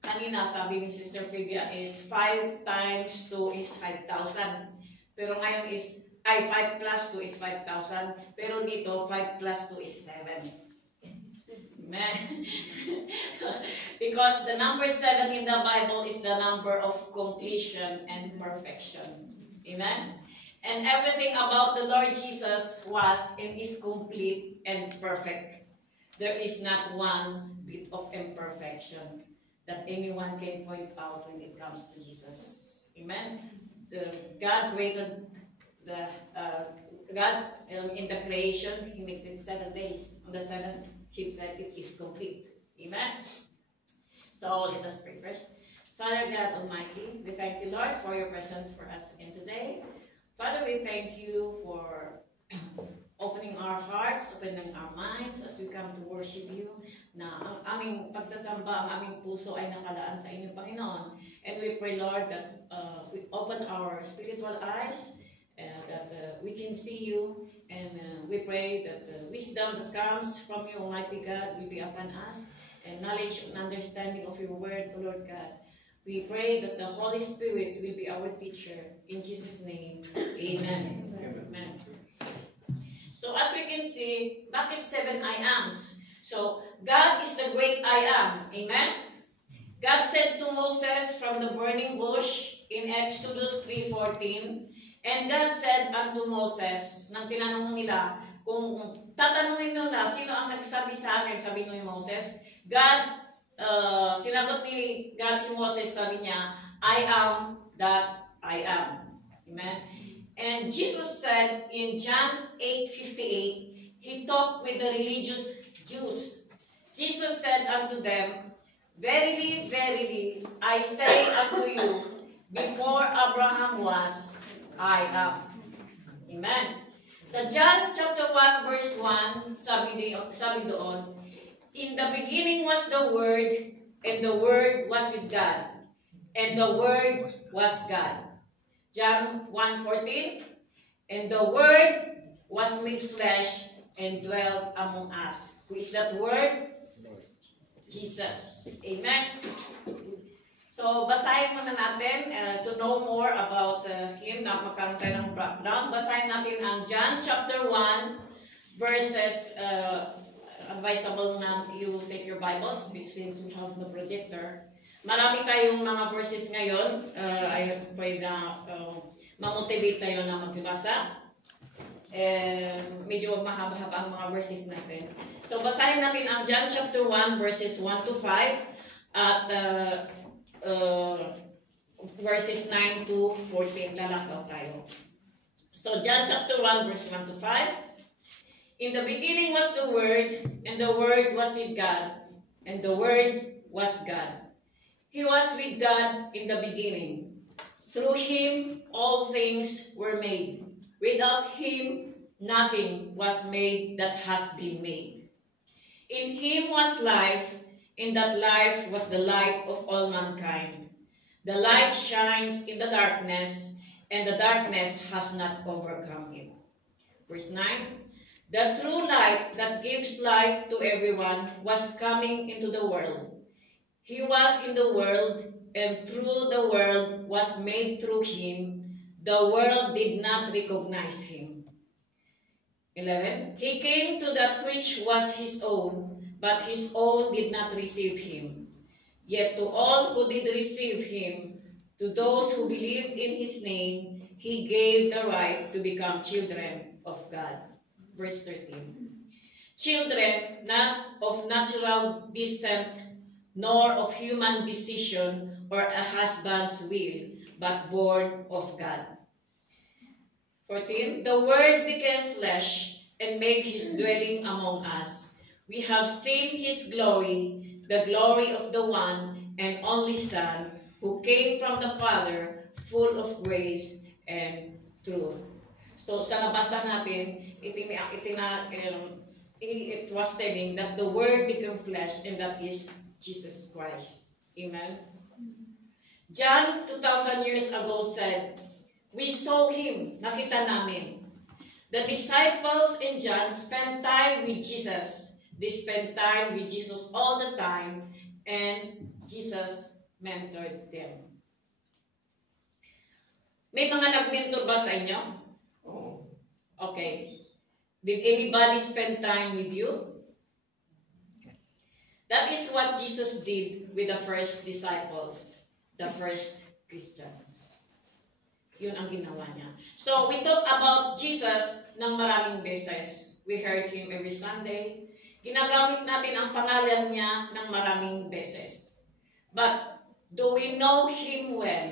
kanina sabi ni Sister Fibia is 5 times 2 is 5,000. Pero ngayon is, 5 plus 2 is 5,000. Pero dito, 5 plus 2 is 7. Amen. Because the number 7 in the Bible is the number of completion and perfection. Amen. And everything about the Lord Jesus was and is complete and perfect. There is not one bit of imperfection that anyone can point out when it comes to Jesus. Amen. God created God in the creation. He makes it 7 days. On the 7th, He said it is complete. Amen? So let us pray first. Father God Almighty, we thank you, Lord, for your presence for us again today. Father, we thank you for opening our hearts, opening our minds as we come to worship you, na ang aming pagsasamba, ang aming puso ay nakalaan sa inyong Panginoon. And we pray, Lord, that we open our spiritual eyes, that that we can see you, and we pray that the wisdom that comes from you, Almighty God, will be upon us, and knowledge and understanding of your word, O Lord God. We pray that the Holy Spirit will be our teacher. In Jesus' name, amen. Amen. So as we can see, bakit 7 I ams? So God is the great I am. Amen? God said to Moses from the burning bush in Exodus 3:14, and God said unto Moses, nang tinanong nila, kung tatanungin nila, sino ang nagsabi sa akin, sabi ni Moses, God, sinagot ni God si Moses, sabi niya, I am that I am. Amen? And Jesus said in John 8:58, He talked with the religious Jews. Jesus said unto them, Verily, verily, I say unto you, before Abraham was, I am. Amen. Sa John chapter 1 verse 1, sabi doon, in the beginning was the Word, and the Word was with God, and the Word was God. John 1:14, and the Word was made flesh and dwelt among us. Who is that Word? Jesus. Amen. So, basahin muna natin to know more about Him, na magkaroon tayo ng background. Basahin natin ang John chapter 1 verses, advisable na you take your Bibles since we have no projector. Marami tayong mga verses ngayon. I pray na mamotivate tayo na magbasa. Medyo mahaba-haba ang mga verses natin. So, basahin natin ang John chapter 1 verses 1 to 5 at verses 9 to 14. Lalakaw tayo. So, John chapter 1 verse 1 to 5. In the beginning was the Word, and the Word was with God, and the Word was God. He was with God in the beginning. Through Him all things were made. Without Him nothing was made that has been made. In Him was life, and that life was the light of all mankind. The light shines in the darkness, and the darkness has not overcome it. Verse 9, the true light that gives light to everyone was coming into the world. He was in the world, and through the world was made through Him. The world did not recognize Him. 11, He came to that which was His own, but His own did not receive Him. Yet to all who did receive Him, to those who believed in His name, He gave the right to become children of God. Verse 13, children not of natural descent, nor of human decision or a husband's will, but born of God. 14, the Word became flesh and made His dwelling among us. We have seen His glory, the glory of the one and only Son, who came from the Father, full of grace and truth. So sa nabasa natin, it was telling that the Word became flesh, and that is Jesus Christ. Amen. John 2,000 years ago said, we saw Him, nakita namin. The disciples in John spent time with Jesus. They spent time with Jesus all the time, and Jesus mentored them. May mga nag-mentor ba sa inyo? Oh. Okay. Did anybody spend time with you? That is what Jesus did with the first disciples, the first Christians. Yun ang ginawa niya. So, we talk about Jesus ng maraming beses. We heard Him every Sunday. Ginagamit natin ang pangalan niya ng maraming beses. But, do we know Him well?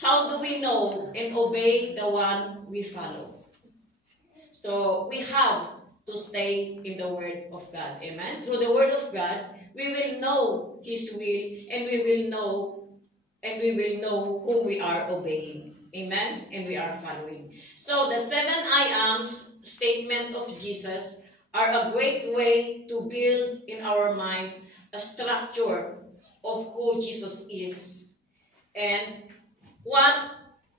How do we know and obey the one we follow? So, we have to stay in the Word of God. Amen? Through the Word of God, we will know His will, and we will know whom we are obeying. Amen? And we are following. So, the 7 I ams statement of Jesus are a great way to build in our mind a structure of who Jesus is and what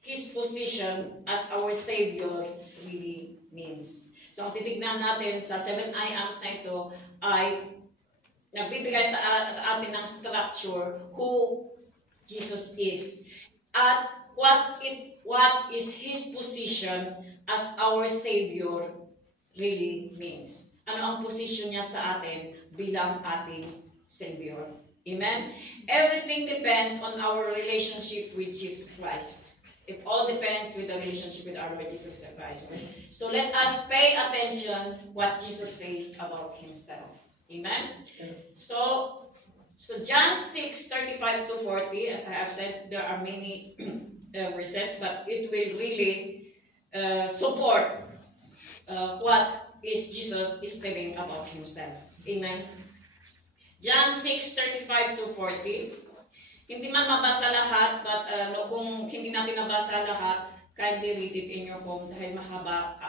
His position as our Savior really means. So ang titignan natin sa 7 I ams na ito ay nagbibigay sa atin ng structure who Jesus is at what is His position as our Savior really means. Ano ang position niya sa atin bilang ating Savior. Amen? Everything depends on our relationship with Jesus Christ. It all depends with the relationship with our Lord Jesus Christ. So let us pay attention what Jesus says about Himself. Amen? So John 6:35 to 40, as I have said, there are many verses, but it will really support what is Jesus is telling about Himself. Amen? John 6:35 to 40. Hindi man mabasa lahat, but kung hindi natin nabasa lahat, kindly read it in your home dahil mahaba,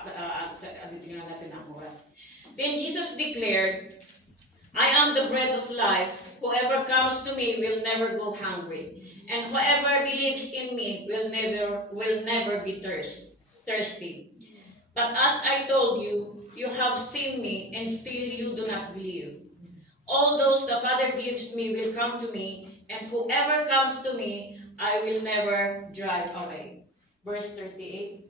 tingnan natin ang oras. Then Jesus declared, I am the bread of life. Whoever comes to me will never go hungry, and whoever believes in me will never be thirsty. But as I told you, you have seen me, and still you do not believe. All those the Father gives me will come to me, and whoever comes to me, I will never drive away. Verse 38.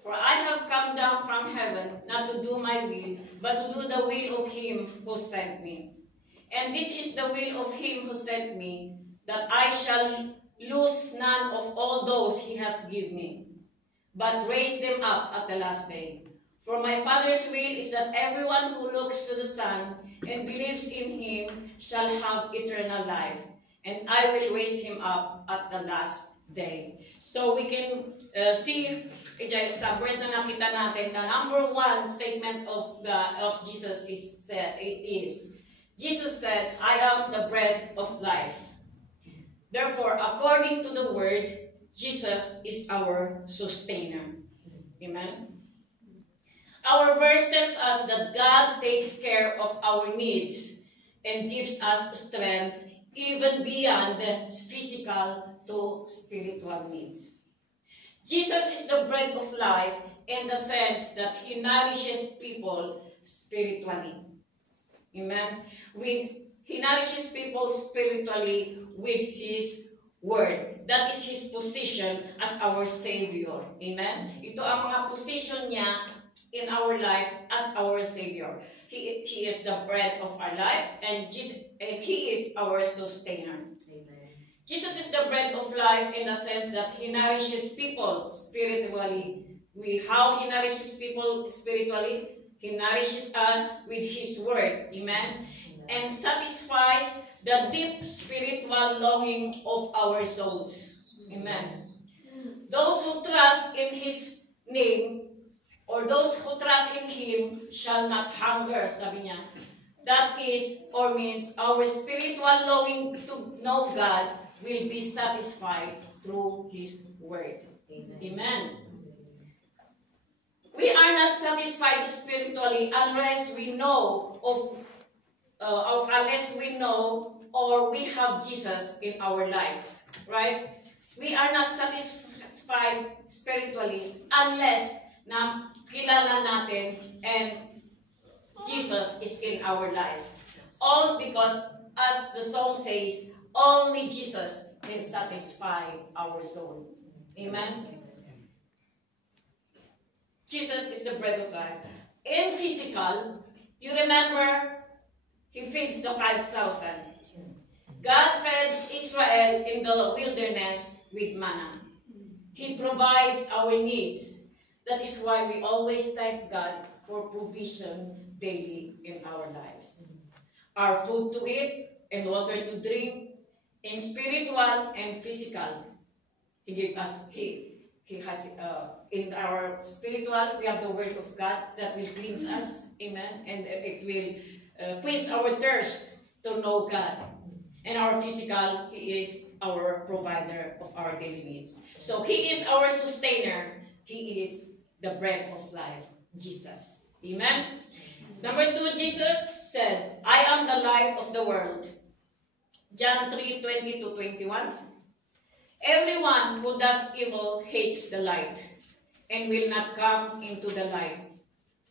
For I have come down from heaven, not to do my will, but to do the will of Him who sent me. And this is the will of Him who sent me, that I shall lose none of all those He has given me, but raise them up at the last day. For my Father's will is that everyone who looks to the Son and believes in Him shall have eternal life, and I will raise him up at the last day. So we can see sa verse na nakita natin, the number one statement of Jesus is Jesus said, I am the bread of life. Therefore, according to the word, Jesus is our sustainer. Amen? Our verse tells us that God takes care of our needs and gives us strength even beyond physical to spiritual needs. Jesus is the bread of life in the sense that He nourishes people spiritually. Amen? He nourishes people spiritually with His Word. That is His position as our Savior. Amen? Ito ang mga position niya in our life as our Savior. He is the bread of our life, and He is our sustainer. Amen. Jesus is the bread of life in the sense that He nourishes people spiritually. How He nourishes people spiritually? He nourishes us with His Word. Amen? And satisfies the deep spiritual longing of our souls. Amen? Those who trust in His name, or those who trust in Him shall not hunger, sabi niya. That is, or means, our spiritual longing to know God will be satisfied through His Word. Amen. Amen. We are not satisfied spiritually unless we know or we have Jesus in our life. Right? We are not satisfied spiritually unless na kilala natin and Jesus is in our life. All because, as the song says, only Jesus can satisfy our soul. Amen? Jesus is the bread of life. In physical, you remember, He feeds the 5,000. God fed Israel in the wilderness with manna. He provides our needs. That is why we always thank God for provision daily in our lives. Our food to eat and water to drink, in spiritual and physical. He gave us, He has, in our spiritual, we have the Word of God that will cleanse us. Amen. And it will quench our thirst to know God. And our physical, He is our provider of our daily needs. So He is our sustainer. He is the bread of life, Jesus. Amen? Number 2, Jesus said, I am the light of the world. John 3:20 to 21. Everyone who does evil hates the light and will not come into the light,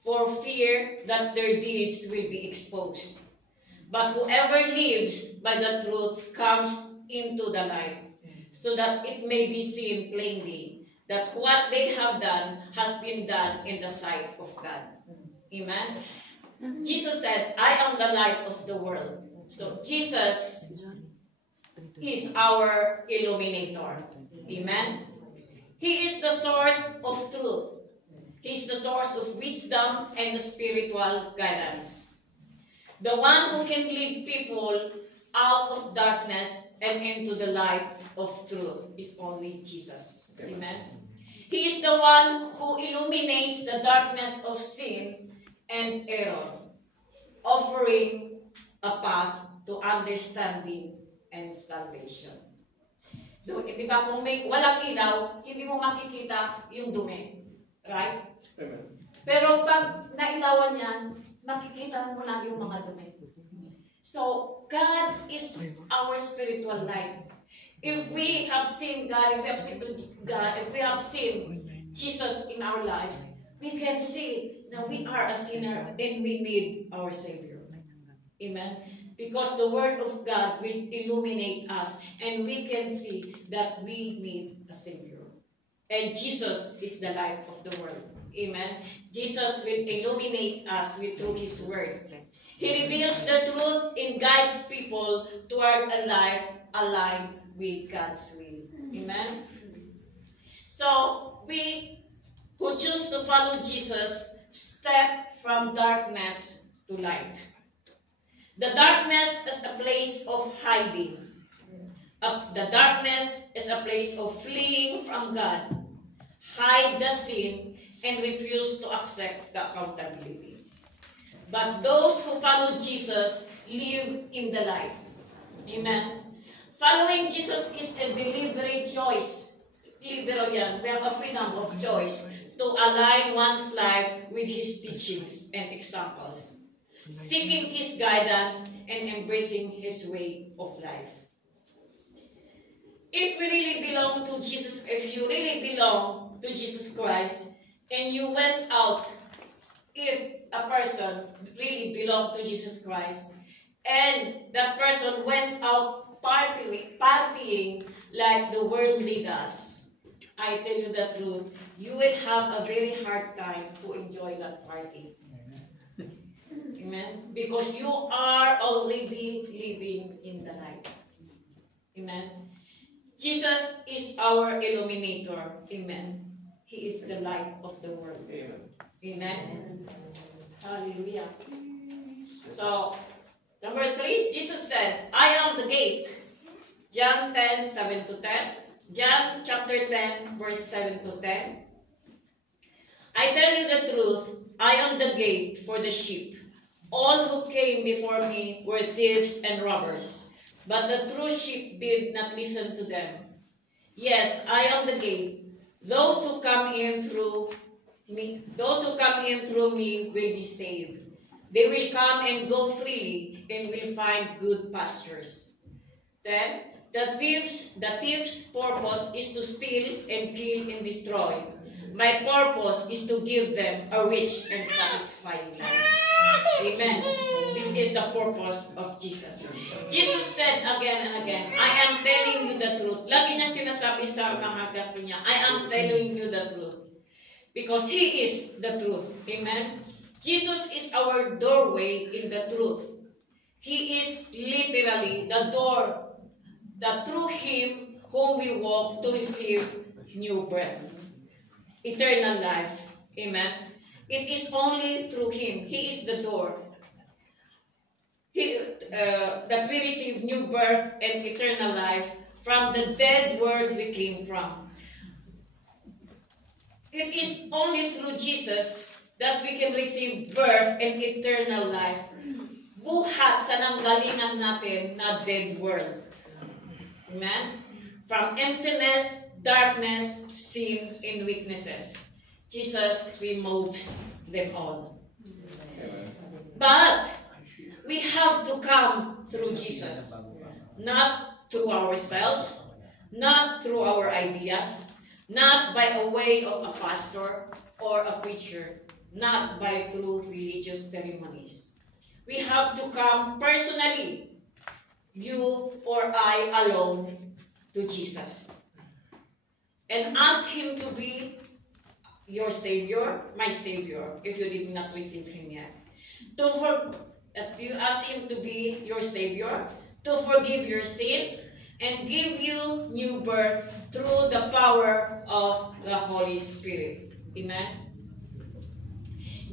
for fear that their deeds will be exposed. But whoever lives by the truth comes into the light, so that it may be seen plainly that what they have done has been done in the sight of God. Amen? Jesus said, I am the light of the world. So Jesus is our illuminator. Amen? He is the source of truth. He is the source of wisdom and spiritual guidance. The one who can lead people out of darkness and into the light of truth is only Jesus. Amen? He is the one who illuminates the darkness of sin and error, offering a path to understanding and salvation. Di ba, kung may walang ilaw, hindi mo makikita yung dumi. Right? Amen. Pero pag nailawan yan, makikita mo na yung mga dumi. So, God is our spiritual light. If we have seen God, if we have seen God, if we have seen Jesus in our lives, we can see that we are a sinner and we need our Savior. Amen? Because the Word of God will illuminate us and we can see that we need a Savior. And Jesus is the light of the world. Amen? Jesus will illuminate us through His Word. He reveals the truth and guides people toward a life aligned with God's will. Amen? So, we who choose to follow Jesus step from darkness to light. The darkness is a place of hiding. The darkness is a place of fleeing from God. Hide the sin and refuse to accept the accountability. But those who follow Jesus live in the light. Amen? Following Jesus is a deliberate choice. Libero yan. We have a freedom of choice to align one's life with His teachings and examples, seeking His guidance and embracing His way of life. If we really belong to Jesus, if you really belong to Jesus Christ, and you went out, if a person really belonged to Jesus Christ, and that person went out partying like the world leaders, I tell you the truth, you will have a very hard time to enjoy that party. Amen? Because you are already living in the light. Amen? Jesus is our illuminator. Amen? He is the light of the world. Amen. Amen? Hallelujah. So, number 3, Jesus said, I am the gate. John 10, 7 to 10. John chapter 10, verse 7 to 10. I tell you the truth, I am the gate for the sheep. All who came before me were thieves and robbers, but the true sheep did not listen to them. Yes, I am the gate. Those who come in through me will be saved. They will come and go freely and will find good pastures. Then, the thief's purpose is to steal and kill and destroy. My purpose is to give them a rich and satisfying life. Amen. This is the purpose of Jesus. Jesus said again and again, I am telling you the truth. Lagi niyang sinasabi sa mga gospel niya, I am telling you the truth. Because He is the truth. Amen. Jesus is our doorway in the truth. He is literally the door that through Him whom we walk to receive new birth, eternal life. Amen. It is only through Him. He is the door. That we receive new birth and eternal life from the dead world we came from. It is only through Jesus that we can receive birth and eternal life. Buhat sa nanggalingan natin na dead world. Amen? From emptiness, darkness, sin, and weaknesses. Jesus removes them all. But we have to come through Jesus. Not through ourselves, not through our ideas, not by a way of a pastor or a preacher, not by through religious ceremonies. We have to come personally, you or I alone, to Jesus, and ask Him to be your Savior, my Savior, if you did not receive Him yet. You ask Him to be your Savior, to forgive your sins, and give you new birth through the power of the Holy Spirit. Amen?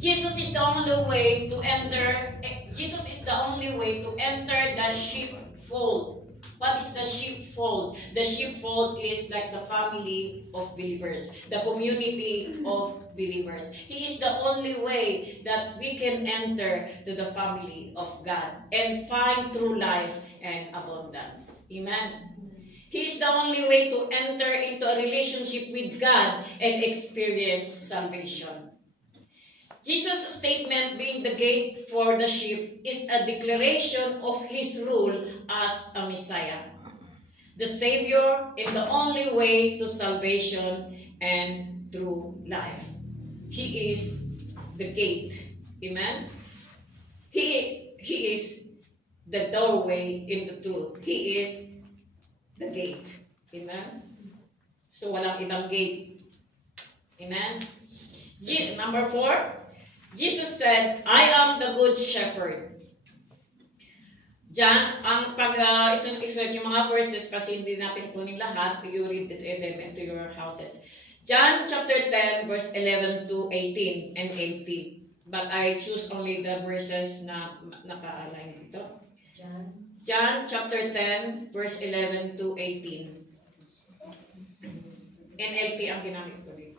Jesus is the only way to enter the sheepfold. What is the sheepfold? The sheepfold is like the family of believers, the community of believers. He is the only way that we can enter to the family of God and find true life and abundance. Amen. He is the only way to enter into a relationship with God and experience salvation. Jesus' statement, being the gate for the sheep, is a declaration of His rule as a Messiah, the Savior, and the only way to salvation and true life. He is the gate. Amen? He is the doorway into truth. He is the gate. Amen? So walang ibang gate. Amen? Number 4, Jesus said, I am the good shepherd. Diyan, ang pag-isulat yung mga verses kasi hindi natin kunin lahat, you read them into your houses. John chapter 10, verse 11 to 18 and 18. But I choose only the verses na naka-align dito. John chapter 10, verse 11 to 18. NLP ang ginamit ko dito.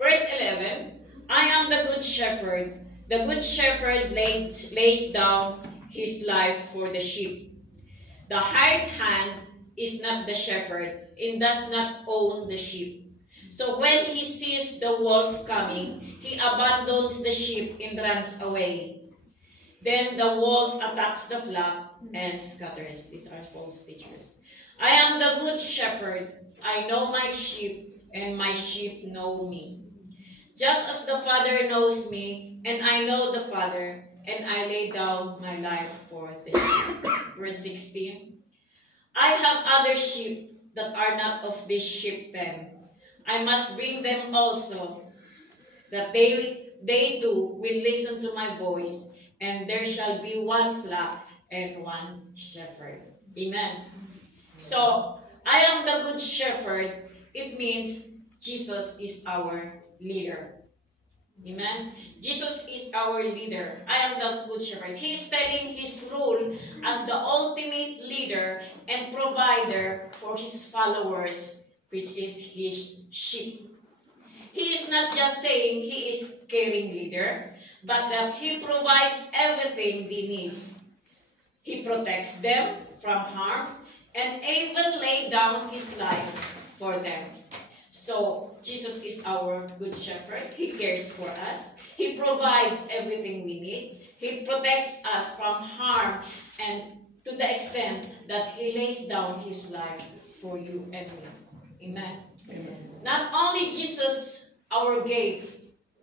Verse 11, I am the good shepherd. The good shepherd lays down his life for the sheep. The hired hand is not the shepherd and does not own the sheep. So when he sees the wolf coming, he abandons the sheep and runs away. Then the wolf attacks the flock and scatters. These are false teachers. I am the good shepherd. I know my sheep, and my sheep know me. Just as the Father knows me, and I know the Father, and I lay down my life for the sheep. Verse 16. I have other sheep that are not of this sheep pen. I must bring them also, that they too will listen to my voice, and there shall be one flock and one shepherd. Amen. So, I am the good shepherd. It means Jesus is our leader. Amen. Jesus is our leader. I am the good shepherd. He is telling his role as the ultimate leader and provider for his followers, which is his sheep. He is not just saying he is caring leader, but that he provides everything they need. He protects them from harm and even lay down his life for them. So, Jesus is our good shepherd. He cares for us. He provides everything we need. He protects us from harm, and to the extent that he lays down his life for you and me. Amen. Amen. Not only Jesus, our gate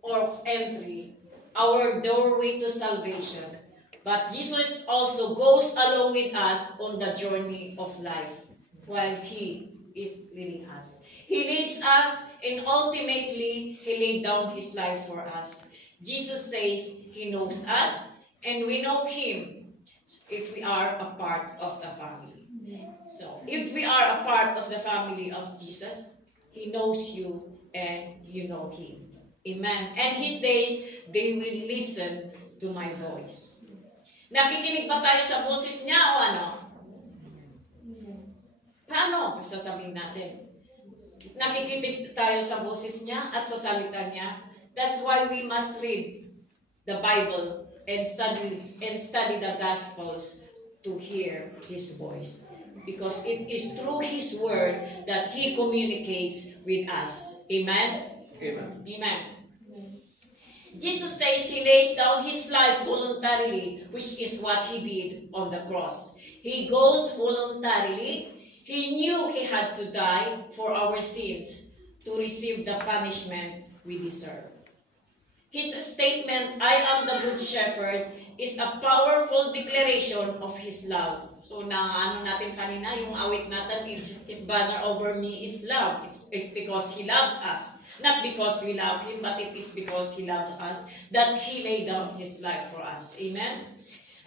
of entry, our doorway to salvation, but Jesus also goes along with us on the journey of life while he is leading us. He leads us, and ultimately, he laid down his life for us. Jesus says he knows us, and we know him if we are a part of the family. So, if we are a part of the family of Jesus, he knows you, and you know him. Amen. And his days, they will listen to my voice. Nakikinig ba tayo sa boses niya o ano? Paano? Sasabihin natin. Nakikinig tayo sa boses niya at sa salita niya. That's why we must read the Bible and study the Gospels to hear his voice. Because it is through his word that he communicates with us. Amen? Amen. Amen. Jesus says he lays down his life voluntarily, which is what he did on the cross. He goes voluntarily. He knew he had to die for our sins to receive the punishment we deserve. His statement, I am the Good Shepherd, is a powerful declaration of His love. So, ano natin kanina, yung awit natin, His banner over me is love. It's because He loves us. Not because we love Him, but it is because He loves us that He laid down His life for us. Amen?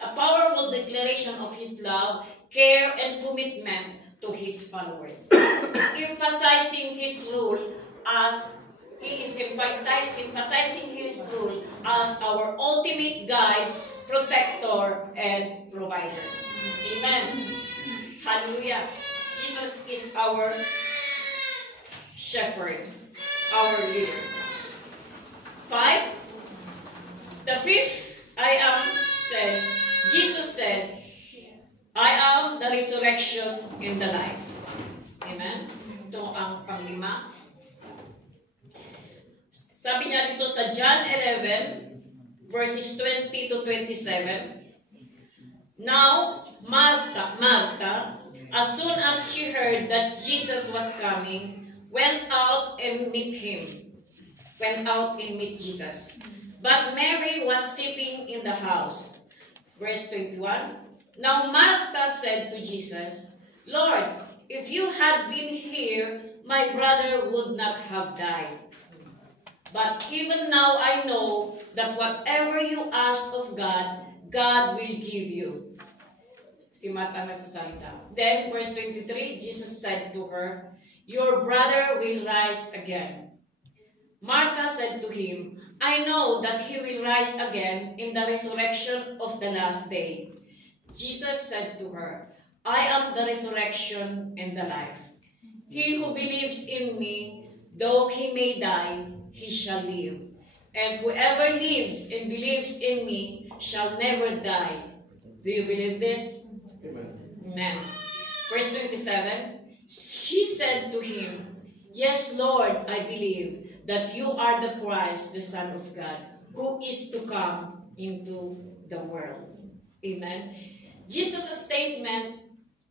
A powerful declaration of His love, care, and commitment to His followers. Emphasizing His rule as He is emphasizing His rule as our ultimate guide, protector, and provider. Amen. Hallelujah. Jesus is our shepherd, our leader. 5. The fifth, I am, said, Jesus said, I am the resurrection and the life. Amen. Ito ang panglima. Sabi niya dito sa John 11, verses 20 to 27, Now, Martha, as soon as she heard that Jesus was coming, went out and meet Jesus. But Mary was sitting in the house. Verse 21, Now Martha said to Jesus, Lord, if you had been here, my brother would not have died. But even now I know that whatever you ask of God, God will give you. Si Martha nagsasalita. Then, verse 23, Jesus said to her, Your brother will rise again. Martha said to him, I know that he will rise again in the resurrection of the last day. Jesus said to her, I am the resurrection and the life. He who believes in me, though he may die, he shall live. And whoever lives and believes in me shall never die. Do you believe this? Amen. Amen. Verse 27, she said to him, Yes, Lord, I believe that you are the Christ, the Son of God, who is to come into the world. Amen. Jesus' statement,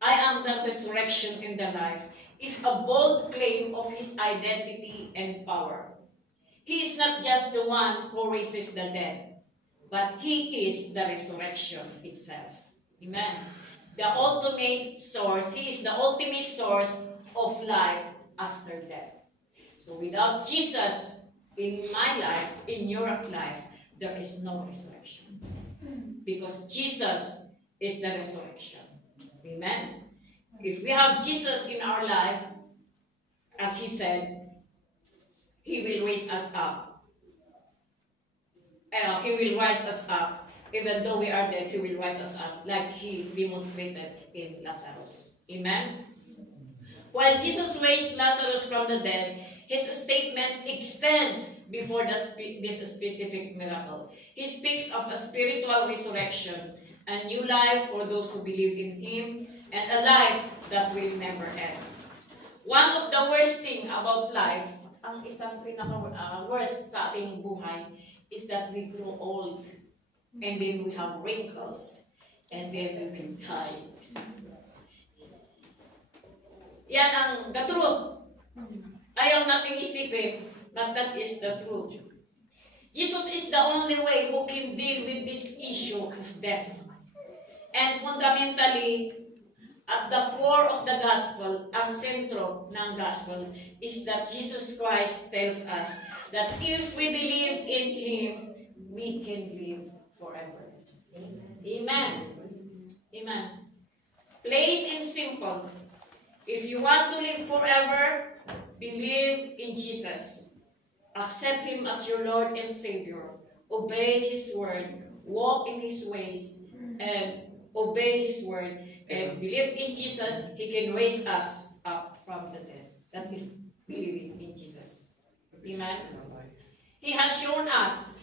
I am the resurrection and the life, is a bold claim of His identity and power. He is not just the one who raises the dead, but He is the resurrection itself. Amen. The ultimate source, He is the ultimate source of life after death. So without Jesus in my life, in your life, there is no resurrection. Because Jesus is the resurrection. Amen. If we have Jesus in our life, as He said, He will raise us up. He will rise us up. Even though we are dead, He will rise us up, like He demonstrated in Lazarus. Amen? While Jesus raised Lazarus from the dead, His statement extends before this specific miracle. He speaks of a spiritual resurrection, a new life for those who believe in Him, and a life that will never end. One of the worst things about life, ang isang pinaka-worst sa ating buhay, is that we grow old, and then we have wrinkles, and then we will die. Yan ang the truth. Ayaw nating isipin, but that is the truth. Jesus is the only way who can deal with this issue of death. And fundamentally, at the core of the gospel, ang sentro ng gospel, is that Jesus Christ tells us that if we believe in Him, we can live forever. Amen. Amen. Plain and simple. If you want to live forever, believe in Jesus. Accept Him as your Lord and Savior. Obey His word. Walk in His ways. And obey His word. And believe in Jesus, He can raise us up from the dead. That is believing in Jesus. Amen? He has shown us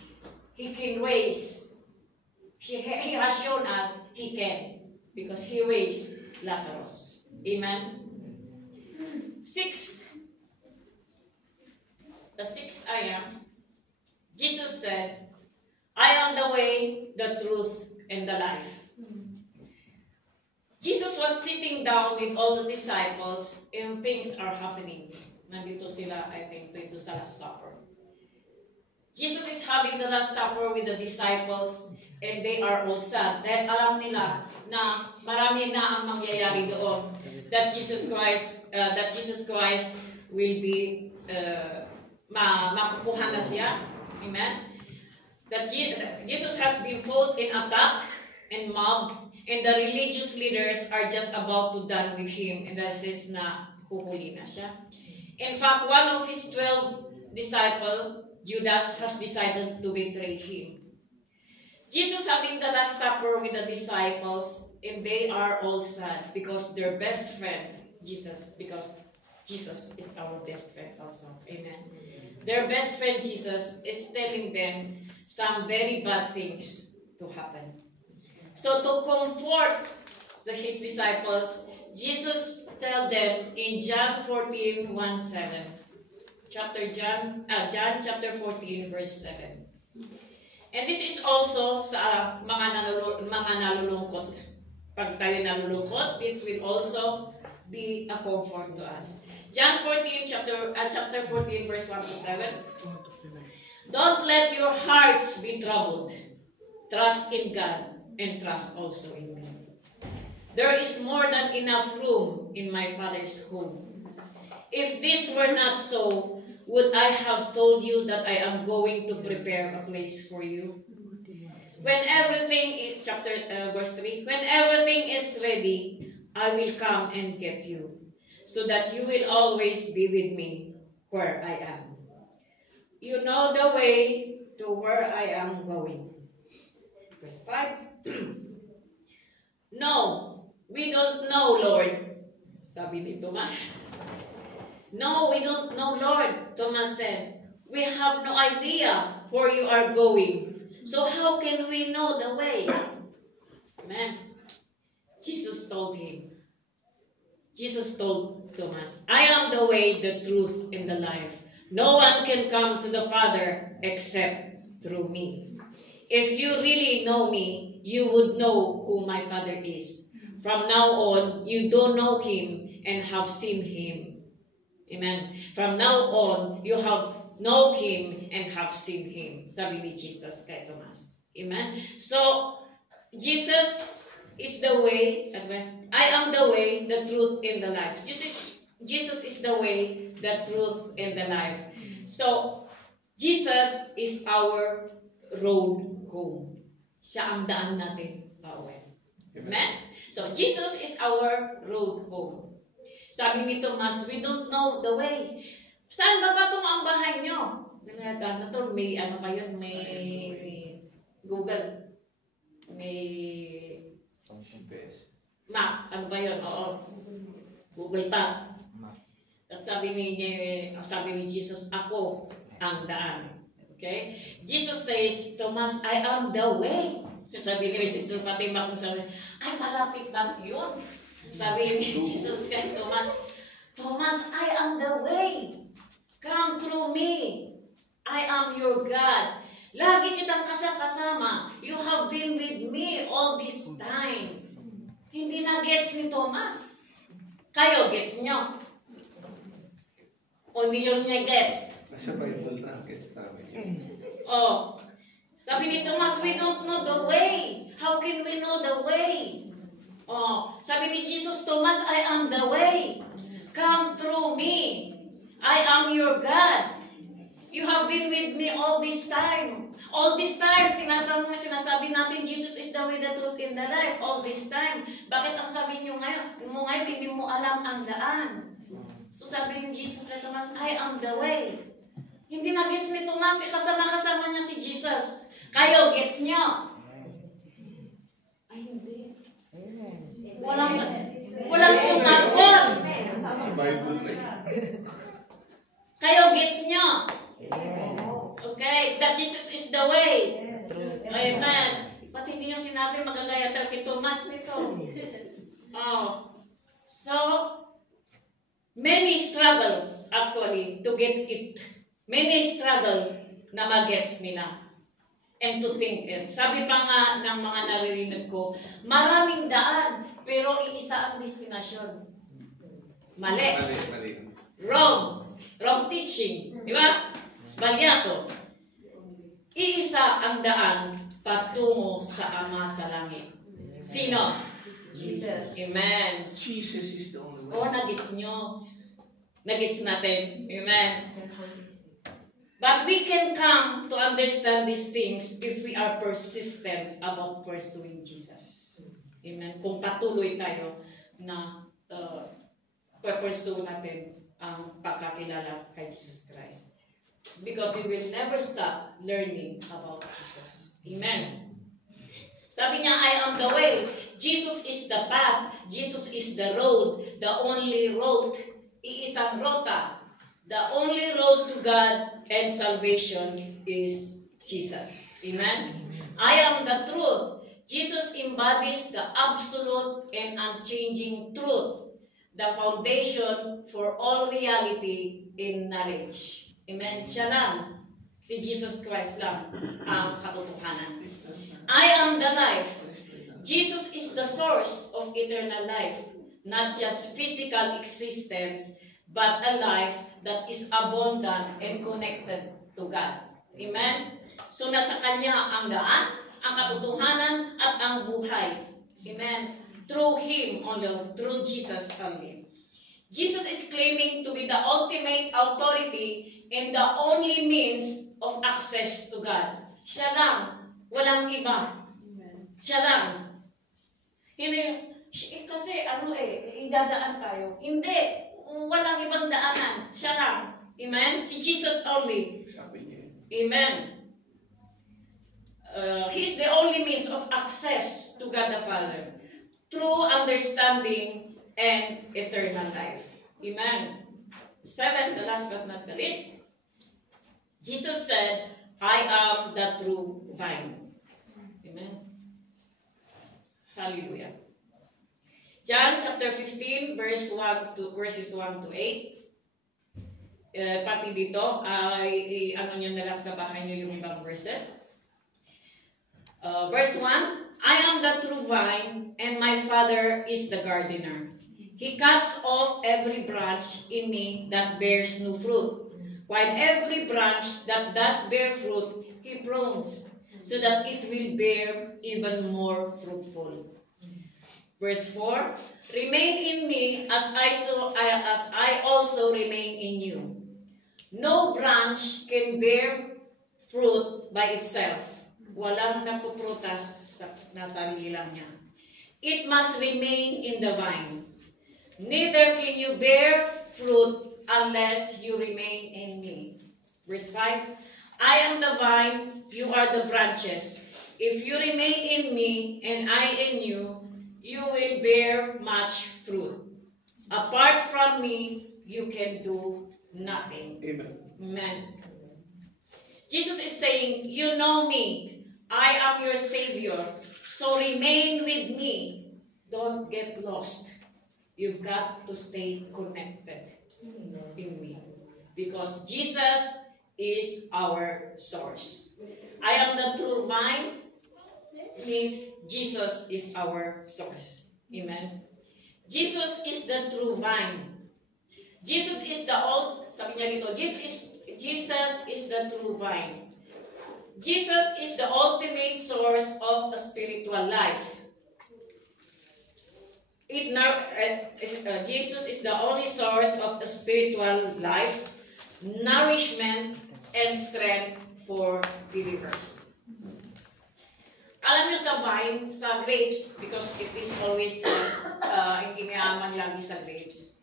He can raise. He has shown us He can. Because He raised Lazarus. Amen? 6. The 6th I am. Jesus said, I am the way, the truth, and the life. Jesus was sitting down with all the disciples and things are happening. Nandito sila, I think, dito sa Last Supper. Jesus is having the Last Supper with the disciples and they are all sad. Dahil alam nila na marami na ang mangyayari doon. That Jesus Christ will be makukuha na siya. Amen? That Jesus has been put in attack and mobbed, and the religious leaders are just about to done with him, and that says na huhuli na siya. In fact, one of his 12 disciples, Judas, has decided to betray him. Jesus having the Last Supper with the disciples, and they are all sad because their best friend, because Jesus is our best friend also. Amen. Their best friend, Jesus, is telling them some very bad things to happen. So to comfort his disciples, Jesus tell them in John 14:1-7, John chapter 14 verse 7. And this is also sa mga nalulungkot. Pag tayo nalulungkot, this will also be a comfort to us. John 14 chapter 14 verse 1-7. Don't let your hearts be troubled. Trust in God and trust also in me. There is more than enough room in my Father's home. If this were not so, would I have told you that I am going to prepare a place for you? When everything is, verse 3, when everything is ready, I will come and get you, so that you will always be with me where I am. You know the way to where I am going. Verse 5. No, we don't know, Lord. Sabi ni Thomas. No, we don't know, Lord. Thomas said, we have no idea where you are going. So how can we know the way? Amen. Jesus told Thomas, I am the way, the truth, and the life. No one can come to the Father except through me. If you really know me, you would know who my Father is. From now on, you don't know him and have seen him. Amen. From now on, you have know him and have seen him. Sabi ni Jesus kay Thomas. Amen. So, Jesus is the way. I am the way, the truth, and the life. Jesus is the way, the truth, and the life. So, Jesus is our road home. Siya ang daan natin pauwi. Amen? So, Jesus is our road home. Sabi ni Thomas, we don't know the way. Saan ba patungo ang bahay nyo? May ano pa yun? May Google. May map. Ano ba yun? Oo. Google pa. At sabi ni Jesus, ako ang daan. Okay? Jesus says, Thomas, I am the way. Sabi ni Sister Fatima kung sabi, ay malapit lang yun. Sabi ni Jesus kay Thomas, Thomas, I am the way. Come through me. I am your God. Lagi kitang kasama. You have been with me all this time. Hindi na gets ni Thomas. Kayo, gets nyo? O hindi nyo niya gets? Nasa Bible na, gets namin. Oh. Sabi ni Thomas, we don't know the way. How can we know the way? Oh, sabi ni Jesus, Thomas, I am the way. Come through me. I am your God. You have been with me all this time. All this time, sinasabi natin, Jesus is the way, the truth, and the life. All this time. Bakit ang sabi niyo ngayon? Hindi mo alam ang daan. So sabi ni Jesus kay Thomas, I am the way. Hindi na gets ni Thomas, kasama-kasama niya si Jesus. Kayo, gets niyo? Ay, hindi. Walang sumagot. Sa Bible na. Kayo, gets nyo? Okay, that Jesus is the way. Amen. Pati hindi nyo sinabi, magagaya tayo kay Thomas nito. Oh. So, many struggle actually to get it. Many struggle na mag-gets nila. and to think it. Sabi pa nga ng mga naririnig ko, maraming daan, pero iisa ang destinasyon. Mali. Wrong. Wrong teaching. Di ba? Sbagliato. Iisa ang daan patungo sa Ama sa langit. Sino? Jesus. Amen. Jesus is the only way. Oo, nagits nyo. Nagits natin. Amen. But we can come to understand these things if we are persistent about pursuing Jesus. Amen. Kung patuloy tayo na pursue natin ang pagkakilala kay Jesus Christ. Because we will never stop learning about Jesus. Amen. Sabi niya, I am the way. Jesus is the path. Jesus is the road. The only road. Iisang rota. The only road to God and salvation is Jesus. Amen? I am the truth. Jesus embodies the absolute and unchanging truth, the foundation for all reality in knowledge. Amen? Siya lang. Si Jesus Christ lang ang katotohanan. I am the life. Jesus is the source of eternal life, not just physical existence, but a life that is abundant and connected to God. Amen? So nasa Kanya ang daan, ang katotohanan, at ang buhay. Amen? Through Him only, through Jesus only. Jesus is claiming to be the ultimate authority and the only means of access to God. Siya lang, walang iba. Siya lang. Hindi, kasi idadaan tayo. Hindi. Walang ibang daanan. Siya lang. Amen? Si Jesus only. Amen. He is the only means of access to God the Father. True understanding and eternal life. Amen. 7, the last but not the least. Jesus said, I am the true vine. Amen. Hallelujah. John chapter 15 verses 1 to 8. Pati dito ay ano niyo na lang sa bahay niyo yung ibang verses. Verse 1, I am the true vine and my Father is the gardener. He cuts off every branch in me that bears no fruit, while every branch that does bear fruit, He prunes, so that it will bear even more fruitful. Verse 4, remain in me as I also remain in you. No branch can bear fruit by itself. Walang napuprutas na sarili lang niya. It must remain in the vine. Neither can you bear fruit unless you remain in me. Verse 5, I am the vine, you are the branches. If you remain in me and I in you, you will bear much fruit. Apart from me, you can do nothing. Amen. Amen. Jesus is saying, you know me. I am your Savior. So remain with me. Don't get lost. You've got to stay connected in me. Because Jesus is our source. I am the true vine. Means Jesus is our source. Amen. Jesus is the true vine. Jesus is the sabi niya dito, Jesus is the true vine. Jesus is the ultimate source of a spiritual life. Jesus is the only source of a spiritual life, nourishment, and strength for believers. Alam niyo sa vine, sa grapes, because it is always iniaman lagi sa grapes.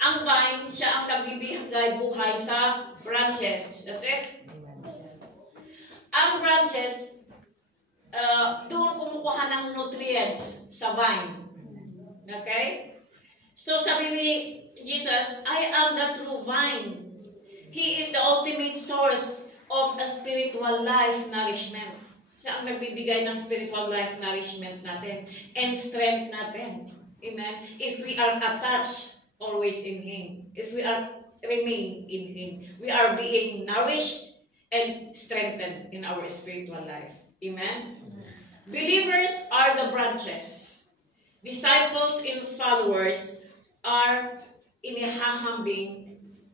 Ang vine, siya ang nagbibigay buhay sa branches. That's it. Ang branches, doon kumukuha ng nutrients sa vine. Okay? So sabi ni Jesus, I am the true vine. He is the ultimate source of a spiritual life nourishment. Siya ang nagbibigay ng spiritual life nourishment natin and strength natin. Amen? If we are attached always in Him, if we are remain in Him, we are being nourished and strengthened in our spiritual life. Amen? Believers are the branches. Disciples and followers are inihahambing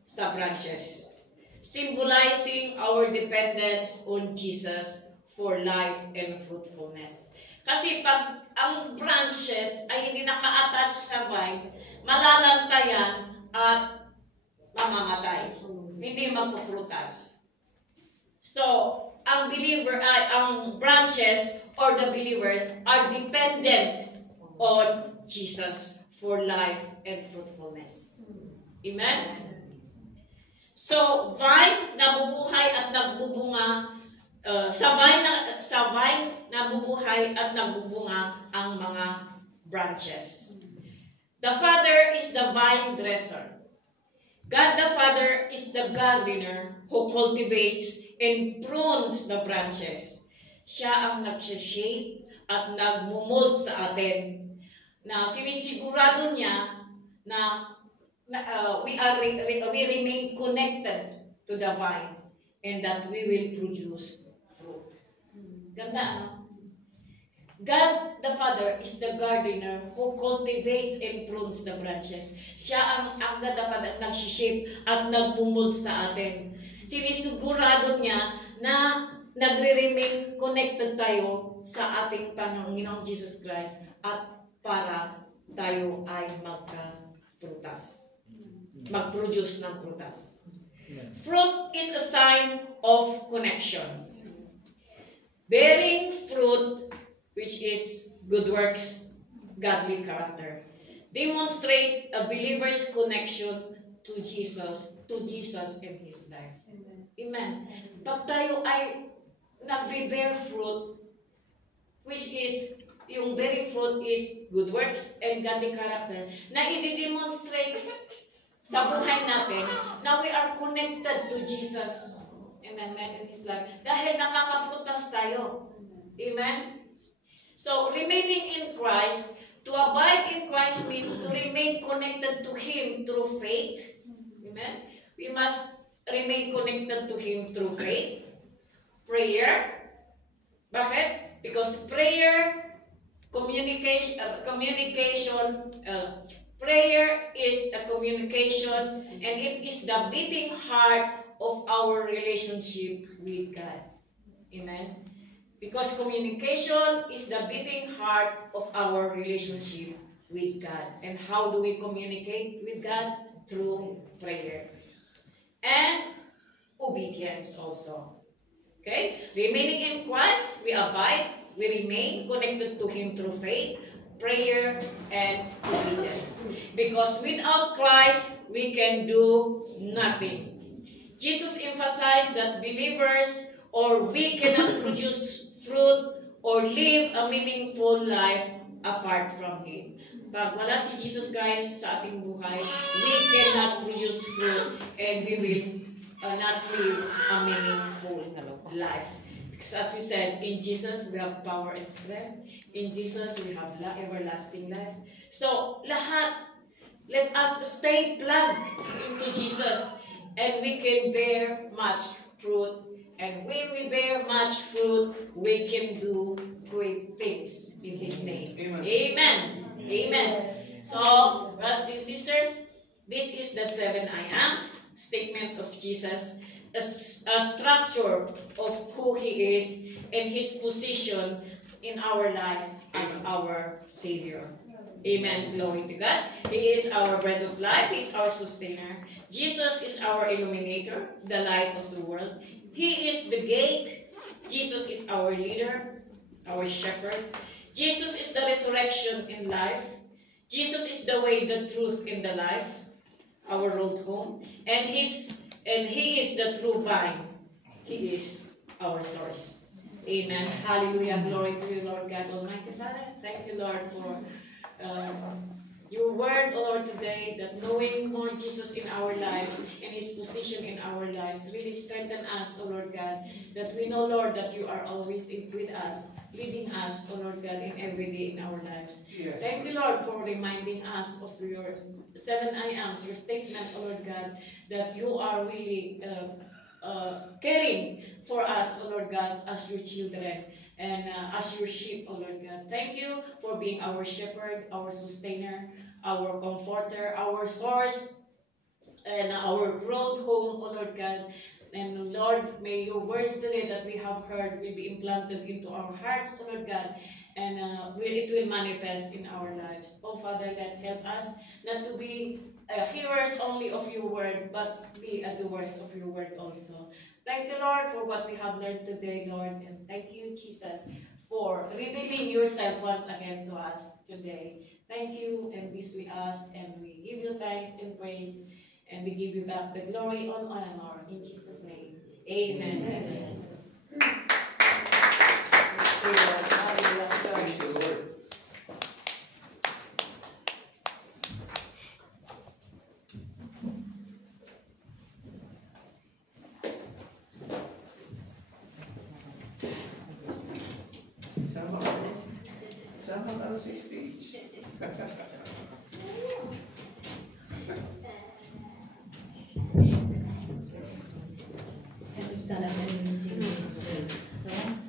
sa branches, symbolizing our dependence on Jesus for life and fruitfulness. Kasi pag ang branches ay hindi naka-attach sa vine, malalantayan at mamamatay. Hindi magpuprutas. So, ang branches or the believers are dependent on Jesus for life and fruitfulness. Amen? So, vine nabubuhay at nagbubunga, sa vine nabubuhay at nagbubunga ang mga branches. The Father is the vine dresser. God the Father is the gardener who cultivates and prunes the branches. Siya ang nag-shape at nagmumold sa atin na sinisigurado niya na we remain connected to the vine and that we will produce fruit. Ganda, ano? God the Father is the gardener who cultivates and prunes the branches. Siya ang God the Father nag-shape at nagmumold sa atin. Sinisigurado niya na nagre-remain connected tayo sa ating Panginoong Jesus Christ at para tayo ay mag-produce ng prutas. Fruit is a sign of connection. Bearing fruit, which is good works, godly character, demonstrate a believer's connection to Jesus and His life. Amen. Pag tayo ay nagbe-bear fruit, which is, yung bearing fruit is good works and godly character, na i-demonstrate sa buhay natin na we are connected to Jesus and His life. Dahil nakakaprutas tayo. Amen? So, remaining in Christ, to abide in Christ means to remain connected to Him through faith. Amen? We must remain connected to Him through faith. Prayer. Bakit? Because prayer, prayer is a communication and it is the beating heart of our relationship with God. Amen? Because communication is the beating heart of our relationship with God. And how do we communicate with God? Through prayer. And obedience also. Okay? Remaining in Christ, we abide, we remain connected to Him through faith, prayer, and obedience. Because without Christ, we can do nothing. Jesus emphasized that believers or we cannot produce fruit or live a meaningful life apart from Him. Pag wala si Jesus Christ sa ating buhay, we cannot produce fruit and we will not live a meaningful life. Because as we said, in Jesus we have power and strength. In Jesus we have everlasting life. So, lahat, let us stay plugged into Jesus and we can bear much fruit. And when we bear much fruit, we can do great things in His name. Amen. Amen. Amen. So, brothers and sisters, this is the 7 I Ams statement of Jesus, a structure of who He is and His position in our life as our Savior. Amen. Glory to God. He is our bread of life. He is our sustainer. Jesus is our illuminator, the light of the world. He is the gate. Jesus is our leader, our shepherd. Jesus is the resurrection in life. Jesus is the way, the truth, and the life, our road home. And He is the true vine. He is our source. Amen. Hallelujah. Glory to you, Lord God Almighty Father. Thank you, Lord, for your word, O Lord, today, that knowing more Jesus in our lives and His position in our lives really strengthen us, O Lord God, that we know, Lord, that you are always with us, leading us, O Lord God, in every day in our lives. Yes. Thank you, Lord, for reminding us of your 7 I Ams, your statement, O Lord God, that you are really caring for us, O Lord God, as your children and as your sheep, O Lord God. Thank you for being our shepherd, our sustainer, our comforter, our source, and our road home, O Lord God. And Lord, may your words today that we have heard will be implanted into our hearts, O Lord God, and it will manifest in our lives. Oh Father, that help us not to be hearers only of your word, but be doers of your word also. Thank you, Lord, for what we have learned today, Lord, and thank you, Jesus, for revealing yourself once again to us today. Thank you, and this we ask, and we give you thanks and praise, and we give you back the glory, all honor, in Jesus' name. Amen. Amen. Praise the Lord. Sama ka. Sama ka sa stage. Kamusta naman yung sing this song?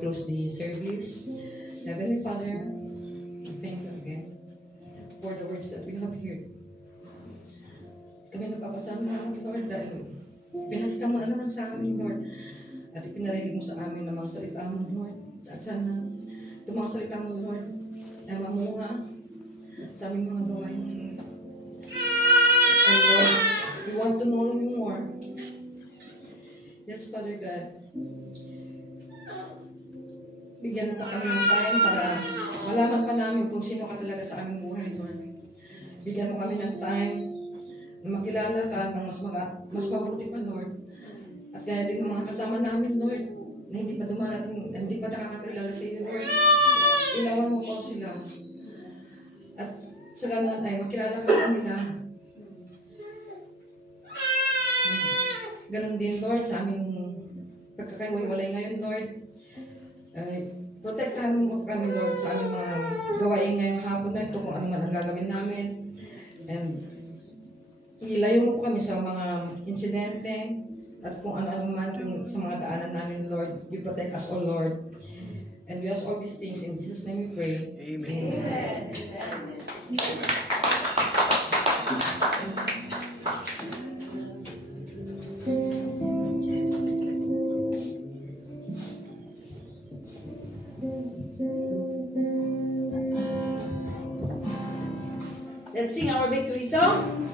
close the service. Heavenly Father, we thank you again for the words that we have heard. Kami nagpapasama namin, Lord, dahil pinakita mo na naman sa amin, Lord, at ipinarinig mo sa amin ng mga salita mo, Lord. At sana, itong mga salita mo, Lord, ay mamunga sa aming mga gawain. And Lord, we want to know you more. Yes, Father God, bigyan mo pa kami ng time para malaman pa namin kung sino ka talaga sa aming buhay, Lord. Bigyan mo kami ng time na makilala ka ng mas mabuti pa, Lord. At kaya din ng mga kasama namin, Lord, na hindi pa dumarating, na hindi pa nakakakilala sa iyo, Lord. Ilawan mo po sila. At sa ganoon ay makilala ka nila. Ganon din, Lord, sa aming pagkakaiwalay ngayon, Lord. Protektahan mo kami, Lord, sa aming mga gawain ngayong hapon na ito, kung ano man ang gagawin namin. And ilayo mo po kami sa mga insidente at kung ano-ano man sa mga daanan namin, Lord. You protect us, O Lord. And we ask all these things in Jesus' name we pray. Amen. Amen. Let's sing our victory song.